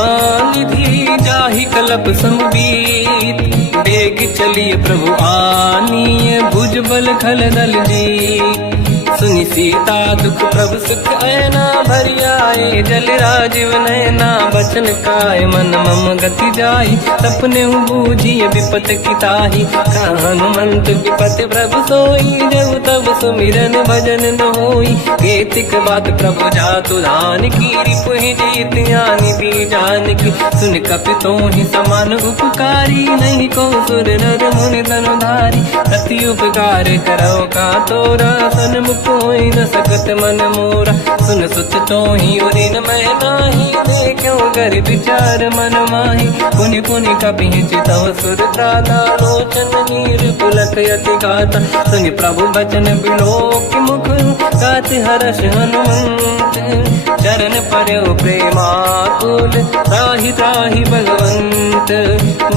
निधि जाहि कलप समबीत बेग चलिए प्रभु आनीय भुज बल खल दल जी सुनि सीता दुख प्रभु सुख ऐना भरि आए जल राजीव नैना बचन काय मन मम गति जाई सपने बूझिए विपत किताही हनुमंत विपत प्रभु सोई जब तब सुमिरन भजन न होई केतिक बात प्रभु जातु धान की रिपुहि जीत यानि दी जान की सुन कपि तोहि समान उपकारी नहीं को सुर नर मुनि तनुधारी प्रति उपकार करो का तोरा सन्मुख कोई न सकत मन मोरा सुन सुत तो ही उदिन मैं नाही देखो कर विचार मन माही पुनि पुनि कपि चितव सुर त्राता लोचन नीर पुलक यति गाता सुनि प्रभु बचन बिलोक मुख गाति हर्ष हनुमंत चरण पर्यो प्रेमाकुल त्राहि त्राहि भगवंत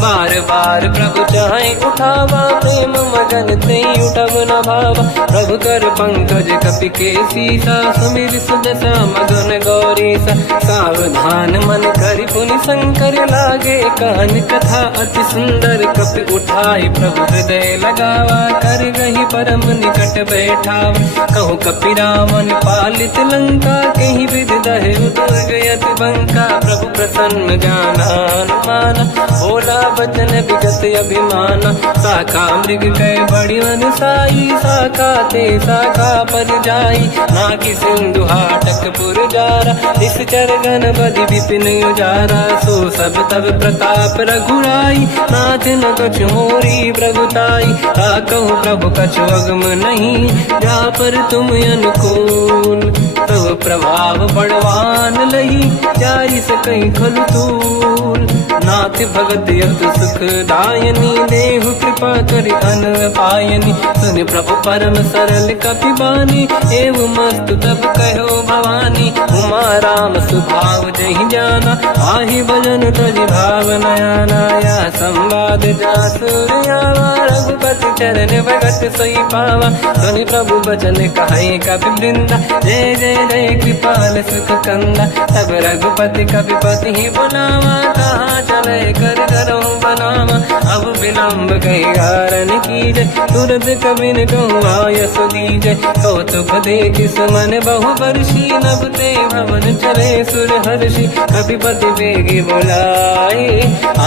बार बार प्रभु चाहे उठावा प्रेम मगन ते उठब न भावा प्रभु कर पंकज कपि के सीसा सुमिर सुदशा मगन गौरीसा सावधान मन करि पुनि शंकर लागे कहन कथा अति सुंदर कपि उठाई प्रभु हृदय लगावा कर गही परम निकट बैठावा कहु कपि रामन पालित लंका कहीं विधि दहे दुर्ग यति बंका प्रभु प्रसन्न जाना अनुमाना बोला बचन विगत अभिमाना शाखा मृग कह बड़ी मन साई शाखा ते शाखा पर जाई नाकि सिंधु हाटक पुर जारा इस चरगन बदि विपिन उजारा सो सब तब प्रताप रघुराई नाथ न कछु मोरी प्रभुताई कहूँ प्रभु कछु अगम नहीं जा पर तुम अनुकूल तब प्रभाव बड़वान लही जाई सकई खलु तूल नाथ भगत यत सुख दायनी देहु कृपा करि अन पायनी सुन प्रभु परम सरल कपि बानी एव मस्त तब कहो भवानी उमा राम सुभाव जहि जाना आहि भजन तजि भाव नयाना या संवाद जासुर आवा रघुपति चरण भगत सोई पावा सुनि प्रभु बचन कहे कपि वृंदा जय जय जय कृपाल सुख कंदा तब रघुपति कपिपति ही बुलावा कहाँ चले कर करो बनावा अब विलम्ब कई कारण कीजय तुरंत कबिन कहूँ आयस दीजय कौतुक देख सुमन बहु वर्षी नभ ते भवन चले सुर हर्षि कपिपति बेगी बुलाए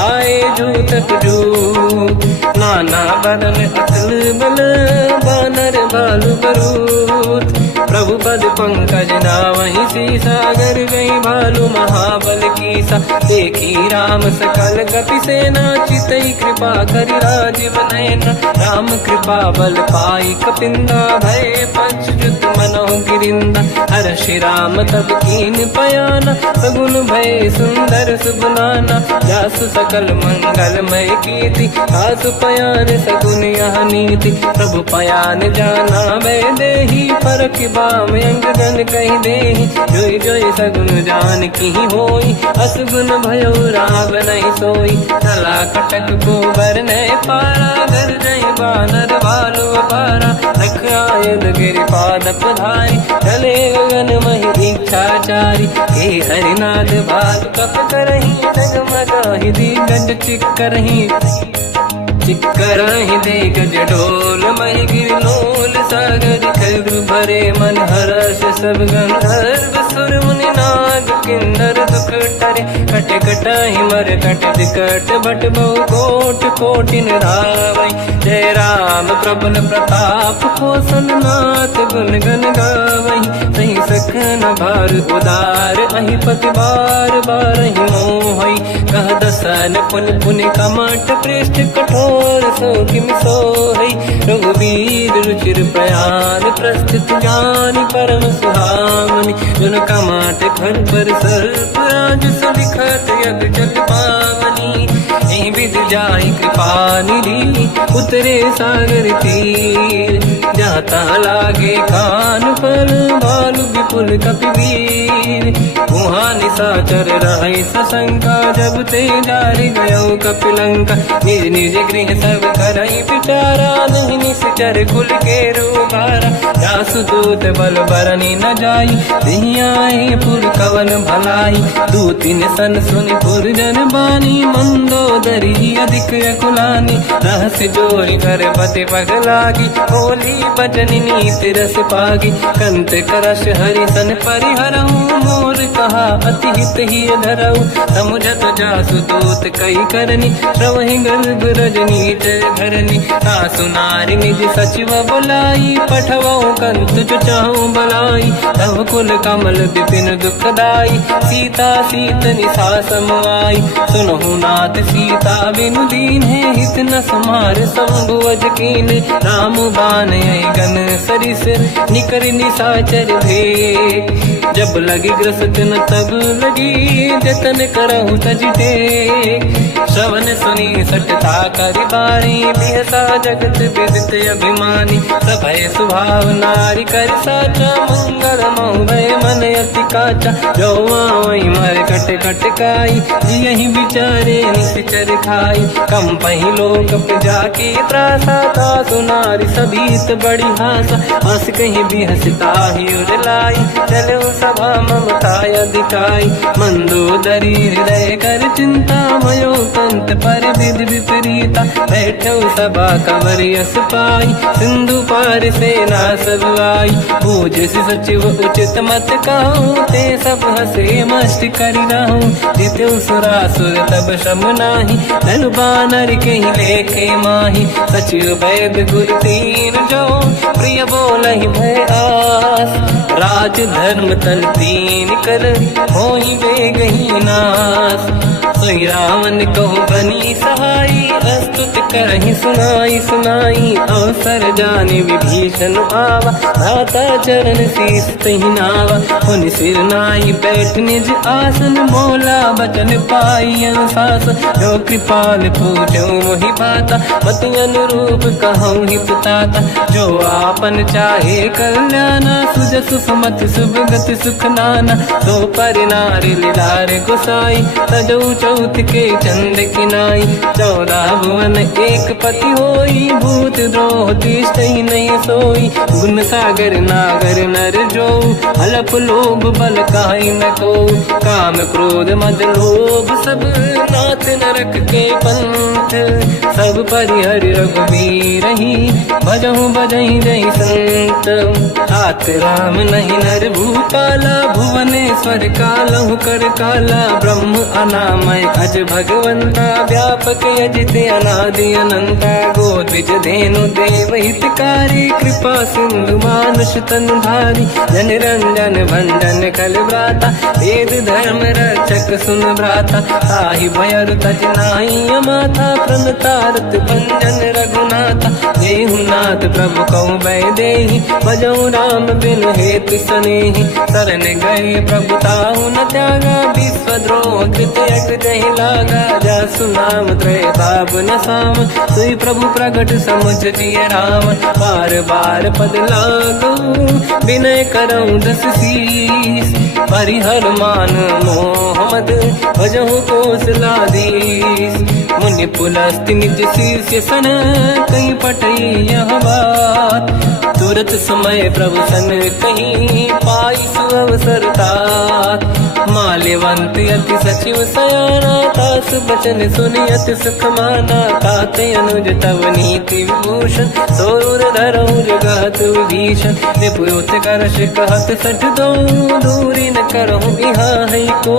आए जूतक जूत नाना बदन अतल बल बानर बालु बरूत प्रभु पद पंकज नावहि सीसागर गई भालू महाबल कीसा देखी राम सकल कपि सेना चितई कृपा करि राजीव नयना राम कृपा बल पाई कपिंदा भय पंचजुत मनो गिरिंदा हर्षि राम तब कीन पयाना सगुन भय सुंदर सुगुनाना जासु सकल मंगलमय कीर्ति आसु पयान सगुन यह नीति प्रभु पयान जाना भय देहि परख बाम अंग जन कहि देहि जोई जोई सगुन जान की होई असगुन भयो राव नहीं सोई चला कटक को बर ने पारा घर जय बानर भालू अपारा रख आयल गिर पाद पधारी चले गगन मही इच्छाचारी हे हरिनाथ भाग कप करही डगमगाहि दिग्गज चिक्करहि दिग्गज डोल महि गिरलोल सागर खग भरे मन हर्ष सब गंधर्व सुर मुनि नाग किन्नर दुख टरे कट कटाहि मर कट विकट भट बहु कोट कोटिन रावै जय राम प्रबल प्रताप कौशल नाथ गुण गण गावै सही सखन भार उदार अहि पति बार बारहि मोहै कह दसन पुन पुन कमठ पृष्ठ कठोर सो किम सोहै रघुबीर रुचिर प्रयाण प्रस्थित ज्ञान परम सुहामनि जुन कमठ घर पर सर्प राज सबिखत यग जल पावनी एहि विध जाहि कृपा निधि उतरे सागर तीर जाता लागे कान फल भालु विपुल कपिवीर वहाँ निशाचर रहे सशंका जब ते जारि गयो कपिलंका निज निज गृह सब करई विचारा नहीं निश्चर कुल के रूबारा जासु दूत बल बरनी न जाई दिहियाए पुर कवन भलाई दूतिन सन सुनि पुर जन बानी मंदोदरी अधिक अकुलानी रहस्य जोरी कर पति पग लागी होली बचन नीति रस पागी कंत करश हरि सन परिहरऊ मोर कहा अति हित ही धरऊ समुझत जासु दूत कई करनी श्रवहि गर्भ रजनी जय धरनी सासु नारी निज सचिव बुलाई पठवऊ कंत जो चाहू बलाई तव कुल कमल विपिन दुखदाई सीता सीत निशा समाई सुनहु नाथ सीता बिनु दीन है हित न समार संभुवज कीन राम बान गन सरिस निकर निशाचर भेट जब लगी ग्रसत न तब लगी जतन करहु तज टेक श्रवण सुनी सटता करि बारी बिहसा जगत विदित अभिमानी सभय सुभाव नारी कर साचा मंगल मऊ भय मन अति काचा जो आवई मर कट कट काई यही विचारे निश्चर खाई कम पही लोक जाके त्रासा था सुनारी सभीत बड़ी हासा हंस कहीं भी हंसता ही उड़लाई चलो सभा ममता दिखाई मंदोदरी हृदय कर चिंता मयो कंत पर विध विपरीता बैठो सभा कंवर यस पाई सिंधु पार सेना सब आई पूज सचिव उचित मत कहूँ ते सब हसे मस्त करि रहूं जितु सुरासुर तब शम नाही धनु बानर के ही लेखे माही सचिव वैद गुरु तीन जो प्रिय बोलहि भय आस राज धर्म तन तीन कर होई बेगही नास सोई रावण कहु बनी सहाई अस्तुत करहि सुनाई सुनाई अवसर जाने विभीषण आवा भ्राता चरण शीस तहि नावा हुन सिर नाई बैठ निज आसन मोला बचन पाई अनुशासन जो कृपाल पूजो मोहि पाता मति अनुरूप कहूँ हित ताता जो आपन चाहे कल्याणा सुजस सुमति शुभ गति सुख नाना तो पर नारी लीलार गोसाई तजौ चौथ के चंद किनाई 14 भुवन एक पति होई भूत द्रोह तिष्ठ नहीं सोई गुण सागर नागर नर जो हलप लोभ बल काई न को काम क्रोध मद लोभ सब नाथ नरक के पंथ सब परिहरि रघुबीर ही भजहु बजहि जहि संत हाथ राम नहीं नर भूपाला भुवनेश्वर कालहु कर काला ब्रह्म अनामय अज भगवंता व्यापक यजित अनादि अनंता गोद्विज धेनु देव हितकारी कृपा सिंधु मानुष तनु धारी जन रंजन भंजन कल व्राता वेद धर्म रक्षक सुन भ्राता ताहि भयर तज नाहि अमाथा प्रणतारत भंजन रघुनाथा देहुनाथ प्रभु कहु बै देहि भजऊ राम बिन हेतु सनेहि शरण गए प्रभु ताहु न त्यागा विश्वद्रोह कृत यक जहि लागा जासु नाम त्रयताप न साम सोई प्रभु प्रगट समुझ जिय राम बार बार पद लागू विनय करऊँ दस शीस परिहर मान मोहम्मद भजहु कौशलाधीश मुनि पुलस्त्य निज शिष्य सन कहीं पटई यह बात। तुरत समय प्रभु सन कहीं पाई सुअवसर तात। माल्यवंत अति सचिव सयाना तास बचन सुनियत सुख माना। ताते अनुज तव नीति विभूषण सोर धरऊ जगत विभीषण। निपुत करश कहत सठ दो दूरी न करहु यहाँ है को।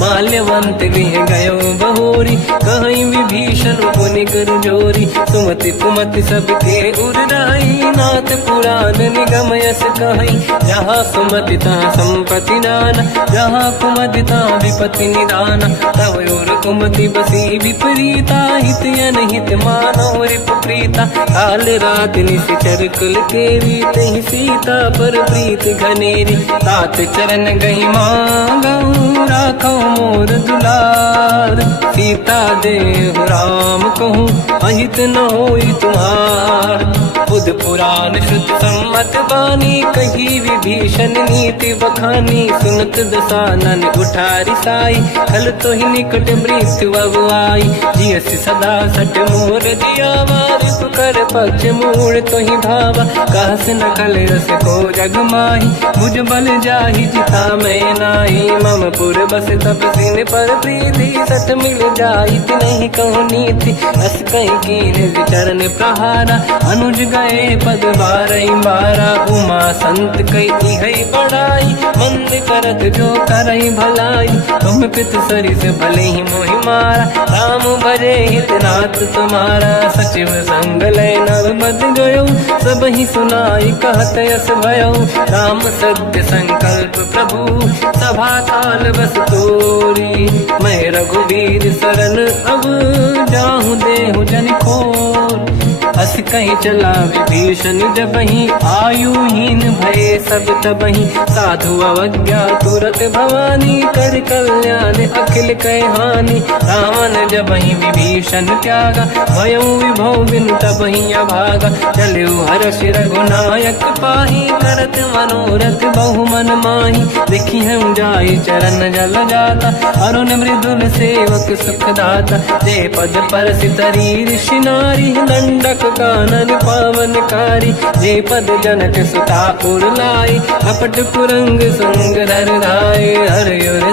माल्यवंत गृह गयो बहोरी कहीं विभीषण पुनि कर जोरी। सुमति कुमति सबके उर्राई नाथ पुराण निगम यस कहीं। जहाँ सुमति तहाँ संपत्ति दान जहाँ कुमति तहाँ विपत्ति निदान। तव और कुमति बसी विपरीता हित अनहित मानव रिप प्रीता। काल रात निश्चर कुल केरी तहि सीता पर प्रीत घनेरी। तात चरण गई मांगऊ राखो मोर दुलार। सीता देहु राम कहूँ अहित न होई तुम्हार। बुध पुराण श्रुत सम्मत बानी कही विभीषण नीति बखानी। सुनत दसानन उठारी साई खल तो ही निकट मृत्यु अब आई। जियस सदा सट मोर जियावा रिप कर पक्ष मूड़ तो ही भावा। कहस न कल रस को जग माही भुज बल जाहि जिता मैं नाई। मम पुर बस तप सिन पर प्रीति सत मिल जाई नहीं कहूँ नीति। अस कहीं कीन चरण प्रहारा अनुज गए पद बारई बारा। उमा संत कई है बड़ाई मंद करत जो करई भलाई। तुम पित सरिस भले ही मोहि मारा राम भजे हितनाथ तुम्हारा। सचिव संग लय नव मद गयो सब ही सुनाई कहत यस भयो। राम सत्य संकल्प प्रभु सभा काल बस तोरी। मैं रघुवीर शरण अब जाहूँ देहु जन खोर। अस कहीं चला विभीषण जबहि आयुहीन भये सब तबहि। साधु अवज्ञा तुरत भवानी कर कल्याण अखिल कह हानि। रावण जबहि विभीषण त्यागा भयउ विभव बिनु तबहि अभागा। चलु हर्ष रघुनायक पाहि करत मनोरथ बहु मन माहि। देखी हम जाई चरण जल जाता अरुण मृदुल सेवक सुख दाता। जे पद पर सितरी ऋषि नारी दंडक कानन पावनकारी। जे पद जनक सुता पुर लाई कपट पुरंग संग धर धाय। हर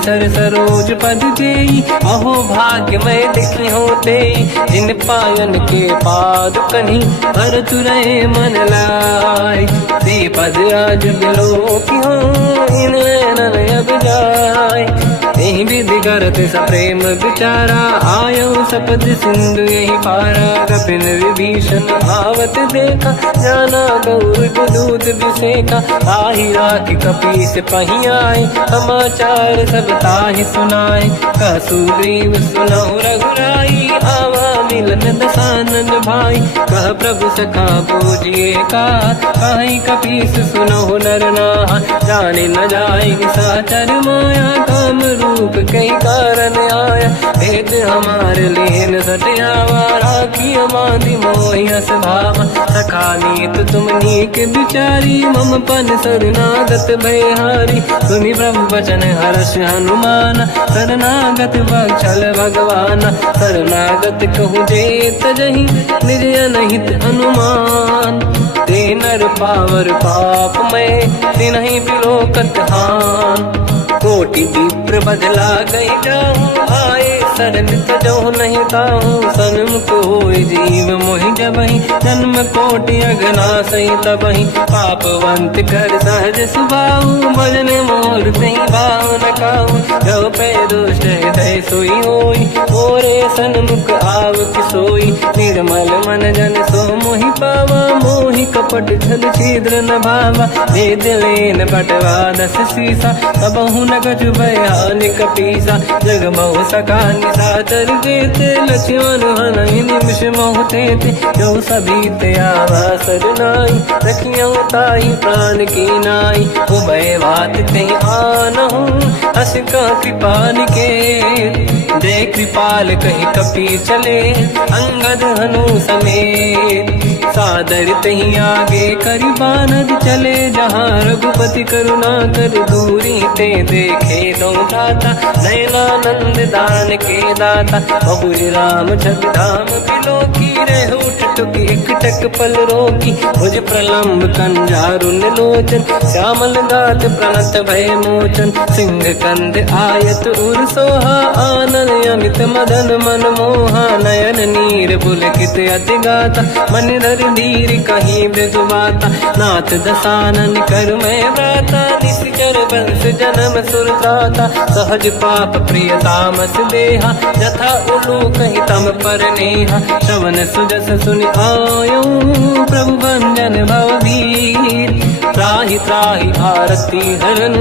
सर सरोज पद जेई अहो भाग्य मैं देखी होते। जिन पायन के पाद कहीं हर तुरहे मन लाई। ते पद आज बिलो की हो इन नैनन अब जाय। यही विधि करत सप्रेम विचारा आयो सपद सिंधु यही पारा। कपिन विभीषण आवत देखा जाना गौर दूत विसेका। आही राख कपी से पही आए समाचार सब ताहि सुनाए। कह सुग्रीव सुनहु रघुराई आवा मिलन दसानन भाई। कह प्रभु सखा पूजिए का कहीं कपीस सुनहु नर नाहा। जाने न जाए साचर माया काम रूप कई कारण आया। भेद हमारे लेन सटियावा राखी बांधी मोहि हस भावा। सखा नीत तुम नीक बिचारी मम पन शरणागत भयहारी। सुनि प्रभु वचन हर्ष हनुमान शरणागत बक्षल भगवान। शरणागत कहूँ जे तजहि निज अनहित अनुमान। ते नर पावर पाप में तिन्हि बिलोकत हान। कोटि विप्र बदला गई जाऊँ आए शरण तजहु नहीं ताहूँ। सन्मुख होय जीव मोहि जबहि जन्म कोटि अगना सही तबहि। पापवंत कर सहज सुभाऊ भजन मोर तहि भाव न काहू। जो पे दुष्ट हृदय सोई होई मोरे सन्मुख आव किसोई। निर्मल मन जन सो मोहि पावा मोहि कपट छल छिद्र न भावा। भेद लेन बटवा दस सीसा सबहु न कछु भयानि कपीसा। जग बहु सका निशाचर जेते लक्ष्मण हनहि निमिष मोह तेते। जो सभी ते आवा सरनाई रखियो ताहि प्राण की नाई। उभय बात ते आनहु अस का कृपा निकेत। जय कृपाल कहि कपी चले अंगद हनु समेत। सादर तहीं आगे करी बानर चले जहाँ रघुपति करुणा कर दूरी ते देखे दो दाता नयनानंद दान के दाता बहुरी राम जग धाम बिलो की रह उठ टुक एक टक पल रोकी मुझ प्रलम्ब कंजारुन लोचन श्यामल गात प्रणत भय मोचन सिंह कंद आयत उर सोहा आनंद अमित मदन मन मोहा नयन नीर पुलकित अति गाता मन धर धीर कहीं मृदुबाता नाथ दसानन कर मैं व्राता निश्चर वंश जन्म सुरताता सहज पाप प्रिय तामस देहा यथा उलू कहीं तम पर नेहा श्रवण सुजस सुनि आयो प्रभु भंजन भववीर त्राहि त्राहि आरती हरन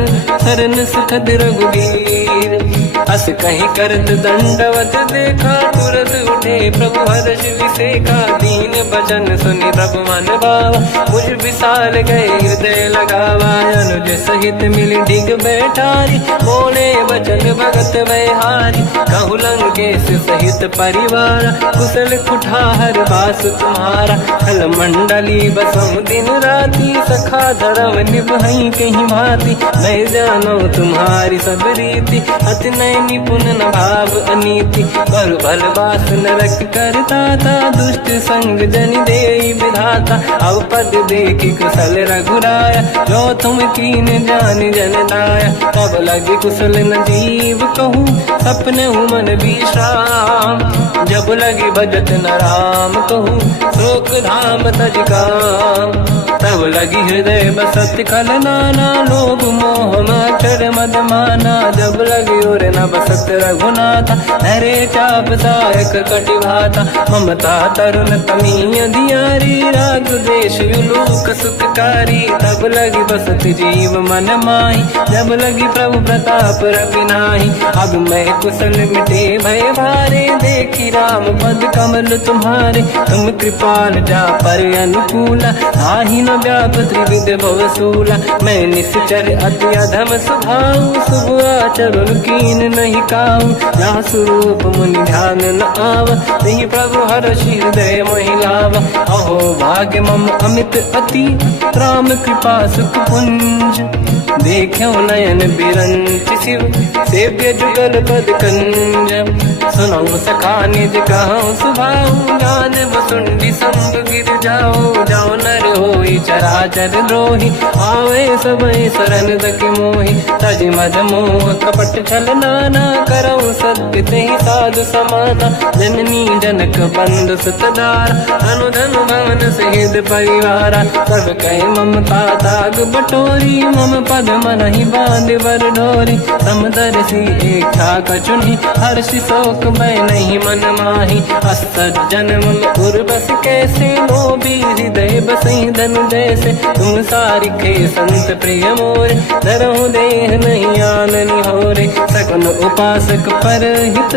शरण सुखद रघुवीर अस कहीं करत दंडवत देखा तुरत उठे प्रभु हर्ष विसेखा दीन भजन सुनि तब मन भावा मुझ विशाल गए हृदय लगावा अनुज सहित मिली डिग बैठारी बोले वचन भगत वैहारी कहु लंकेश सहित परिवार कुशल कुठार बास तुम्हारा खल मंडली बसम दिन राती सखा धर्म निभई कहीं भांति मैं जानो तुम्हारी सब रीति अति नय निपुण न भाव अनीति पर भल बास नरक करता था दुष्ट संग जन दे विधाता अब पद देखी कुशल रघुराया जो तुम कीन जान जन दाया तब लगे कुशल न जीव कहूँ सपने मन विश्राम जब लगे भजत न राम कहूँ शोक धाम तज काम तब लगी हृदय बसत कल नाना लोभ मोह मचर मद माना जब लगी और न बसत रघुनाथ हरे चाप सायक कटिभाता ममता तरुण तमीय दियारी राग देश युलूक सुखकारी तब लगी बसत जीव मन माही जब लगी प्रभु प्रताप रविनाही अब मैं कुशल मिटे भय भारे देखी राम पद कमल तुम्हारे तुम कृपाल जा पर अनुकूला आही न व्याप त्रिविध भवसूला मैं निश्चर अति अधम स्वभाव शुभ आचरण कीन नहीं काऊ जहाँ स्वरूप मुनि ध्यान न आव नहीं प्रभु हर्ष हृदय महिलाव अहो भाग्य मम अमित अति राम कृपा सुख पुंज देखो नयन बिरंच शिव सेव्य जुगल पद कंज सुनो सखा निज कहूँ सुभाऊ ज्ञान वसुंडी संग गिर जाओ जाओ नर होई चराचर द्रोही आवे सबई शरण तक मोहि तज मद मोह कपट छल नाना करऊ सत्य तेहि साधु समाना जननी जनक बंधु सुतदार अनुधन भवन सहित परिवारा सब कहे ममता ताग बटोरी मम पद मन ही बांध बर ढोरी समदर्शी इच्छा कचुनी हर्षि शोक मैं नहीं मन माही असज्जन मम उर्वश कैसे लोभी हृदय बसई धनु जैसे तुम सारिखे संत प्रिय मोरे धरहु देह नहीं आननि होरे सगुन उपासक पर हित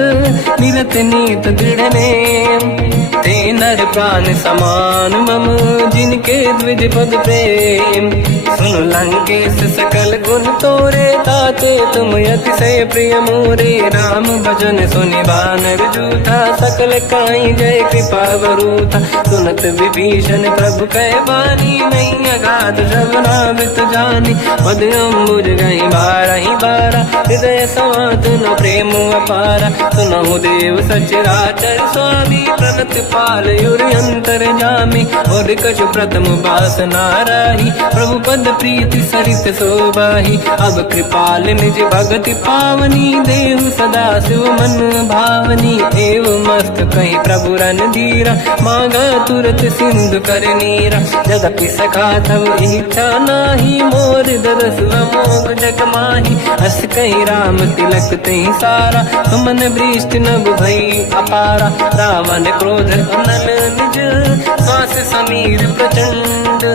मिलत नीत दृढ़ नेम ते नर प्राण समान मम जिनके द्विज पद प्रेम सुन लंकेश सकल गुण तोरे ताते तुम अतिशय प्रिय मोरे राम भजन सुनि बानर जूठा सकल काई जय कृपा वरूथा सुनत विभीषण प्रभु कह बानी नहीं अगाध श्रवणामृत जानी पद अम्बुज गई बारहि बारा हृदय समात न प्रेम अपारा सुनहु देव सचराचर स्वामी प्रणत पाल युरि अंतर जामी और कछु प्रथम बास नाराही प्रभु पद प्रीति सरित शोभाही अब कृपाल निज भगति पावनी देहु सदा शिव मन भावनी एव मस्त कहीं प्रभु रन धीरा मांगा तुरत सिंधु कर नीरा जगति सखा तब इच्छा नाही मोर दरस मोग जग माही हस कहीं राम तिलक तही सारा तुमन वृष्ट नभ भई अपारा रावण क्रोध अनल निज श्वास समीर प्रचंड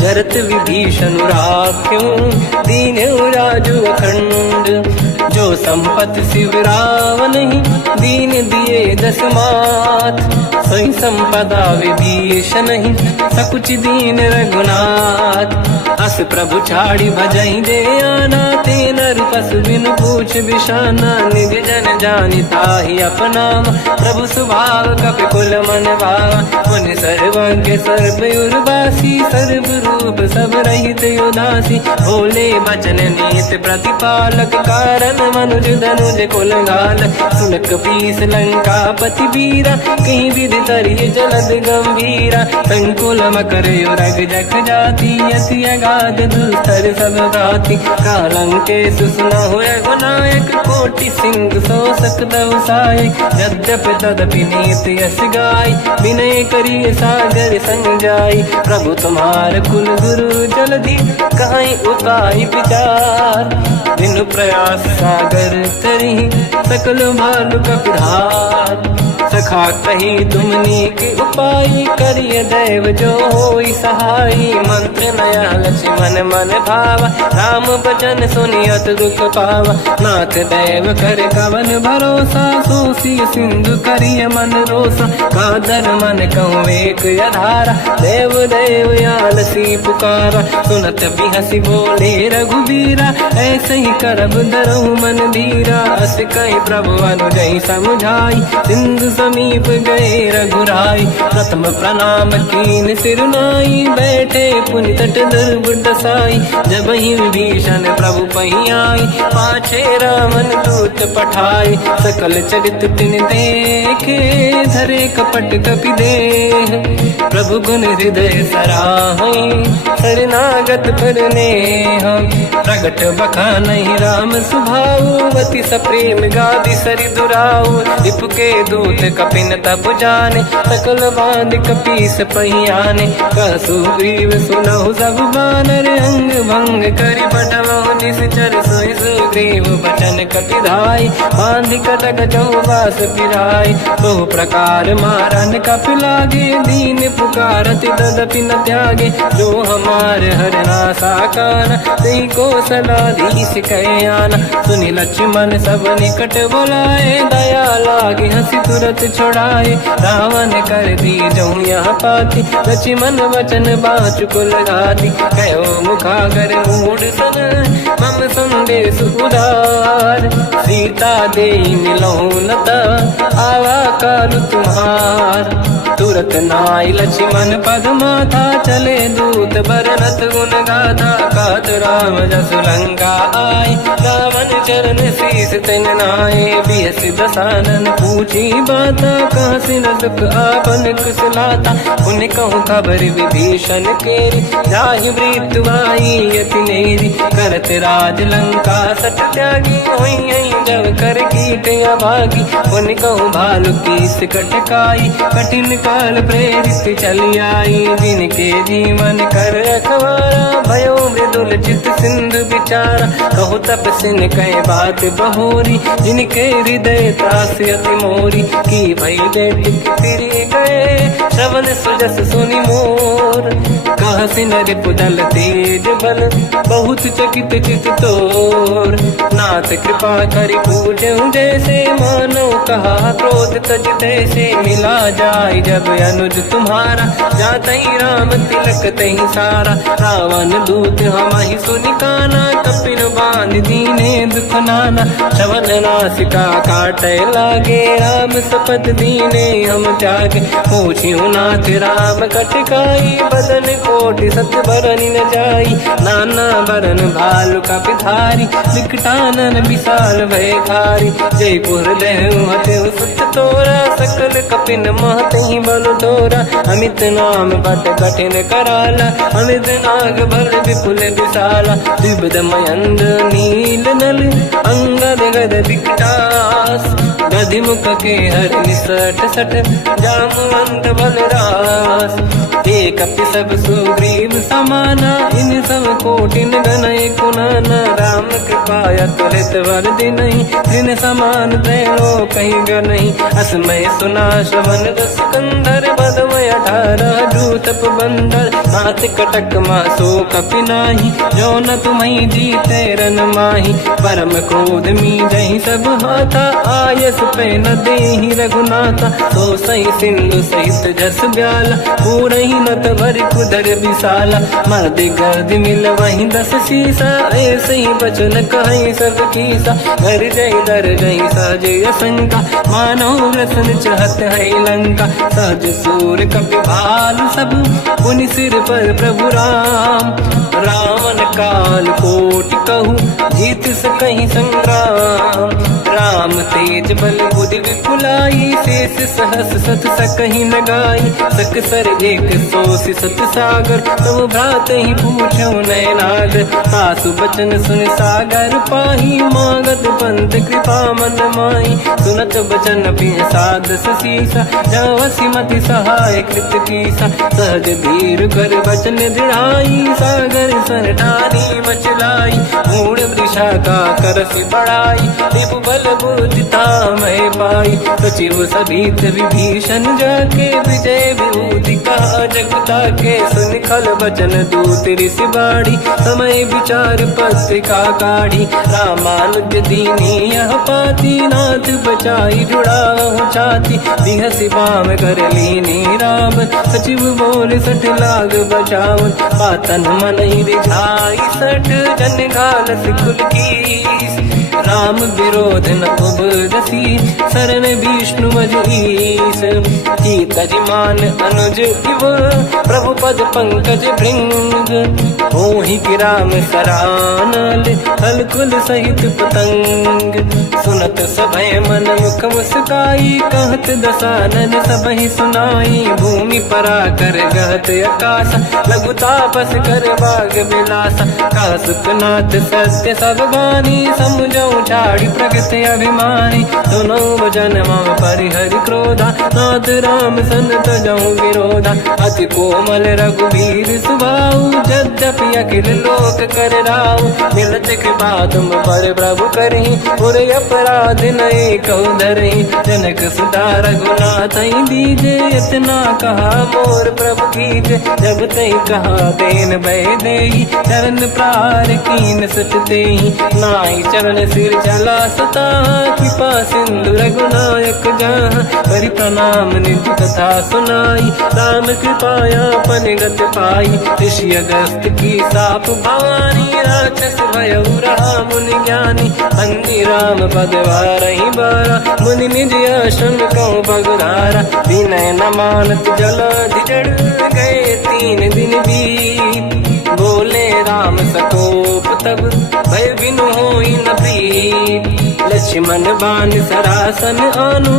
जरत विभीषण राख्यों दीन राजु अखंड जो संपत शिवराव नहीं, दीन दिए दस मात। सोई संपदा विभीष नहीं, सकुच दीन रघुनाथ। अस प्रभु छाड़ी भजई दे आना, ते नर पशु बिनु पूछ बिशाना। निज जन जानिता ही अपनाम, प्रभु स्वभाव कपि कुल मन भावा। मुनि सर्वज्ञ सर्व उर्वासी, सर्व रूप सब रहित उदासी। भोले बचन नीत प्रतिपालक, कारण मनुज धनुज कुल घाल। सुन कपीस लंका पति वीरा, कहीं विधि तरिय जलद गंभीरा। संकुल मकर युरग जख जाति, अति अगाध दुस्तर सब भांति। कालंकेश सुना हो रघुनायक, कोटि सिंह सो सकदव सहायक। यद्यपि तदपि नीत यस गाय, विनय करिय सागर संग जाई। प्रभु तुम्हार कुल गुरु जलधि, कहीं उपाय विचार। बिनु प्रयास सागर तरी, सकल भालु कपिधार। सखा कही तुमनी के उपाय, करिय दैव जो होई सहाई। मंत्र नया लक्ष्मण मन भावा, राम बचन सुनियत दुख पावा। नाथ दैव कर कवन भरोसा, सोसी सिंधु करिय मन रोसा। कादर मन कहूँ एक अधारा, देव देव आलसी पुकारा। सुनत बिहसी बोले रघुबीरा, ऐसे ही करब धरहु मन धीरा। अस कहीं प्रभु अनुजई समझाई, सिंधु समीप गए रघुराई। प्रथम प्रणाम कीन सिरनाई, बैठे पुनि तट दुर्बुड साई। जब ही विभीषण प्रभु पही आई, पाछे रामन दूत पठाई। सकल चरित तिन देखे, धरे कपट कपि देह। प्रभु गुण हृदय सराहई, शरणागत पर नेह। प्रगट बखानहि राम सुभाऊ, अति सप्रेम गादि सरि दुराऊ। रिपु के दूत कपिन तब जाने, सकल बांध कपीस पहियाने। कह सुग्रीव सुनहु सब बानर, अंग भंग करि बटमहु निश्चर। सोई सुग्रीव बचन कपिधाई, बांधि कटक चौबास फिराई। बहु प्रकार मारन कपि लागे, दीन पुकारत तदपि न त्यागे। जो हमार हरनासा काना, तेहि कौशलाधीश कहे आना। सुनि लक्ष्मण सब निकट बोलाए, दया लागे हंसी तुरत छुड़ाए। रावण कर दी जऊँ यहाँ पाती, लक्ष्मण वचन बाचुकुल घाती। कहो मुखागर मूढ़ सन, मम संदेश उदार। सीता दे मिलऊँ लता, आवा कालु तुम्हार। तुरत नाई लक्ष्मण पद माथा, चले दूत बरनत गुण गाथा। कहत राम जस लंका आए, रावण चरण शीस तिन नाए। बिहस दसानन पूछी बाता, कहाँ से न दुख आपन कुशलाता। उन कहूँ खबर विभीषण केरी, जाहि मृत्यु आई यति नेरी। करत राज लंका सठ त्यागी, होई जब कर कीट अभागी। उन कहूँ भालु कीस कटकाई, कठिन काल प्रेरित चली आई। जिनके जीवन कर रखवारा, भयो मृदुल चित सिंधु विचारा। कहो तपसिन कहे बात बहोरी, जिनके हृदय त्रास अति मोरी। की भई बेट फिरी गए, श्रवण सुजस सुनि मोर। कह सिन रिपुदल तेज बल, बहुत चकित चित तोर। नाथ कृपा करि पूजहु जैसे, मानो कहा क्रोध तज तैसे। मिला जाय जब अनुज तुम्हारा, जातहि राम तिलक तहि सारा। रावण दूत हमहि सुनि काना, कपिन बांध दीने दुख नाना। श्रवण नासिका काटय लागे, राम सपथ दीने हम त्यागे। पूछिहु नाथ राम कटकाई, बदन कोटि सत बरनि न जाई। नाना बरन भालु कपिधारी, विकटानन विशाल भय खारी। जयपुर देहु हतेहु सुत तोरा, सकल कपिन महतहि बल तोरा। अमित नाम बट कठिन कराला, अमित नाग बल विपुल विशाला। द्विविध मयंद्र नील नल, अंगद गद विकटास। दधिमुख के हर निसट सठ जामवंत बलरास ते कपि सब सुग्रीव समाना इन सब कोटिन गणय कुनाना राम कृपाया तुलित वर दिनहि दिन समान त्रैलो कहीं गनहि असमय सुना श्रवण दस कंधर बदमय 18 जूतप बंदर नाथ कटक मासो कपि नाही जो न तुम्हि जीते रन माही परम क्रोध मी जहि सब हाथा आयस पे न देहि रघुनाथा तो सही सिंधु सहित जस ब्याला पूरहि नत भरि कुदर विशाला मर्द गर्द मिल वही 10 सीसा ऐसे ही बचन कहि सब कीसा घर जय दर जय सहज शंका मानो रसन चहत है लंका सहज सूर कपि भालु सब पुनि सिर पर प्रभु राम रावण काल कोटि कहूँ जीत सकहि संग्राम राम तेज बल बुद्धि विपुलाई शेष सहस सत सकहि न गाई सकसर एक सोसी सत सागर तुम भ्रात ही पूछो नयनागर सासु बचन सुन सागर पाही मांगत पंत कृपा मन माही सुनत बचन पिय साध सीसा जवसी मति सहाय कृत कीसा सहज धीर कर बचन दृढ़ाई सागर सन ठानी मचलाई मूड वृषा का करसि बढ़ाई दिव बल बुद्धि मैं पाई सचिव सभीत विभीषण जाके विजय विभूति का जगता के सुन खल बचन दूत ऋषि बाड़ी समय विचार पत्रिका काढ़ी रामानुज दीनी यह पाती नाथ बचाई जुड़ा छाती दिहसि बाम कर लीनी राम सचिव बोल सठ लाग बचावन पातन मन ही रिझाई सठ जन घाल सिकुल की राम विरोध न उबरसी शरण विष्णु मजईस जीत जिमान अनुज इव प्रभु पद पंकज भृंग मोहि गिराम सरानल कलकुल सहित पतंग सुनत सभय मन मुख मुस्काई कहत दसानन सबहि सुनाई भूमि परा कर गहत आकाश लघु तापस कर बाग विलासा का सुखनाथ सत्य सब बानी समझो झाड़ी प्रगति अभिमानी सुनो भजन मम परिहरि क्रोधा नाथ राम संत जऊ विरोधा अति कोमल रघुवीर सुभाऊ यद्यपि अखिल लोक कर राऊ मिलत कृपा तुम पर प्रभु करहि पुर अपराध नए कहु धरहि जनक सुता रघुनाथ दीजे इतना कहा मोर प्रभु कीजे जब तई कहा देन भय देहि चरण प्रार कीन सत देहि नाई चरण सिर चला सता कृपा सिंधु रघुनायक जहाँ करि प्रणाम निधि कथा सुनाई राम कृपाया पनिगत पाई ऋषि अगस्त की साप भवानी राक्षस भयउ रहा मुनि ज्ञानी अंगी राम पदवारहि बारा मुनि निज आश्रम कहूँ बगुधारा विनय न मानत जलाधि जड़ गए 3 दिन बीत बोले राम सकोप तब भय बिनु होई न प्रीत लक्ष्मण बाण सरासन आनु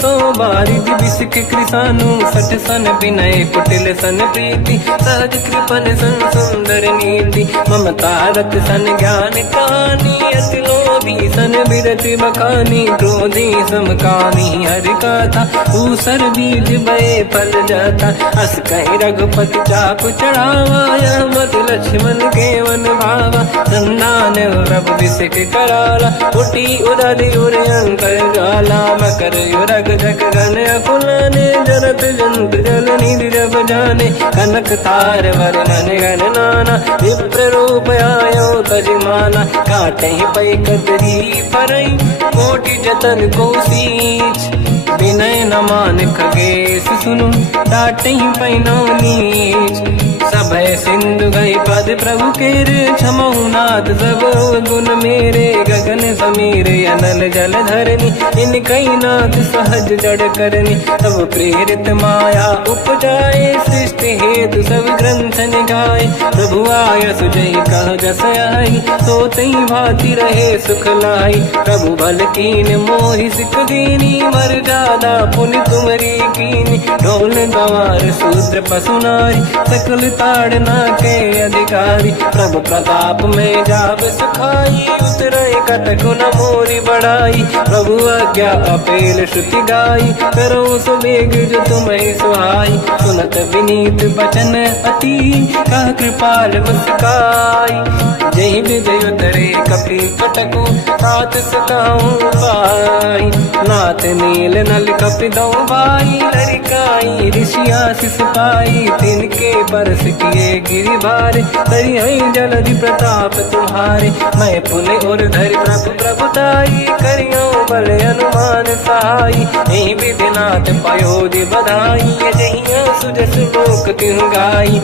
सो बारिद बिसिक कृसानु सठ सन विनय कुटिल सन प्रीति सहज कृपन सन सुंदर नीति ममता रत सन ज्ञान कहानी अति लोभी सन विरति बखानी क्रोधी समकामी हरि कथा ऊसर बीज बये फल जाता अस कहीं रघुपति चाप चढ़ावा या मत लक्ष्मण के वन भावा संदान प्रभु विसिक कराला उठी उदधि उरे अंकर ज्वाला मकर युरग जग गण अकुलाने जरत जंत जल निधि जब जाने कनक तार वर्णन गण नाना विप्र रूप आयो तजमाना काटे पै कतरी परई कोटि जतन को सींच विनय न मान खगेश सुनु डाटे पैनो नीच सभय सिंधु गई पद प्रभु केरे क्षमहु नाथ सब गुण मेरे गगन समीर अनल जल धरनी इन कई नाथ सहज जड़ करनी तब प्रेरित माया उपजाए सृष्टि हेतु सब ग्रंथ निगाए प्रभु आय सुजय कह जस आई सो तई भांति रहे सुख लाई प्रभु बल कीन मोहि सिख दीनी मर जादा पुनि तुमरी कीनी ढोल गवार सूत्र पशु नारी सकल ताड़ना के अधिकारी प्रभु प्रताप में जाब सुखाई उतरे कटक न मोरी बढ़ाई। प्रभु आज्ञा अपेल श्रुति गाई, करो सो बेग जो तुम्हें सुहाई। सुनत विनीत बचन अति, कह कृपाल मुस्काई। जही विदय उतरे कपि कटकु, तात सकाऊं पाई। नाथ नील नल कपि दो भाई, लड़काई ऋषि आशीष पाई। तिनके परस किए गिरि भारे, तरी हई जलधि प्रताप तुम्हारे। मैं पुने और धरि प्रभु प्रभुताई, करियो बल हनुमान सहाई। यही विधिनाथ पयोधि बधाई, जहिया सुजस लोक तिहु गाई।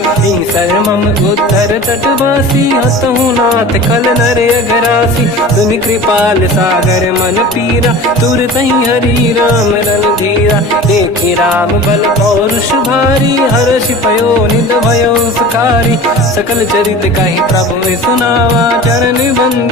सरमम उत्तर तटवासी, हतहु नाथ खल नर अघरासी। तुम कृपाल सागर मन पीरा, तुरत ही हरि राम रणधीरा। देखि राम बल पौरुष भारी, हर्ष पयो निध भयो सुखारी। सकल चरित कहि प्रभु सुनावा, चरण बंद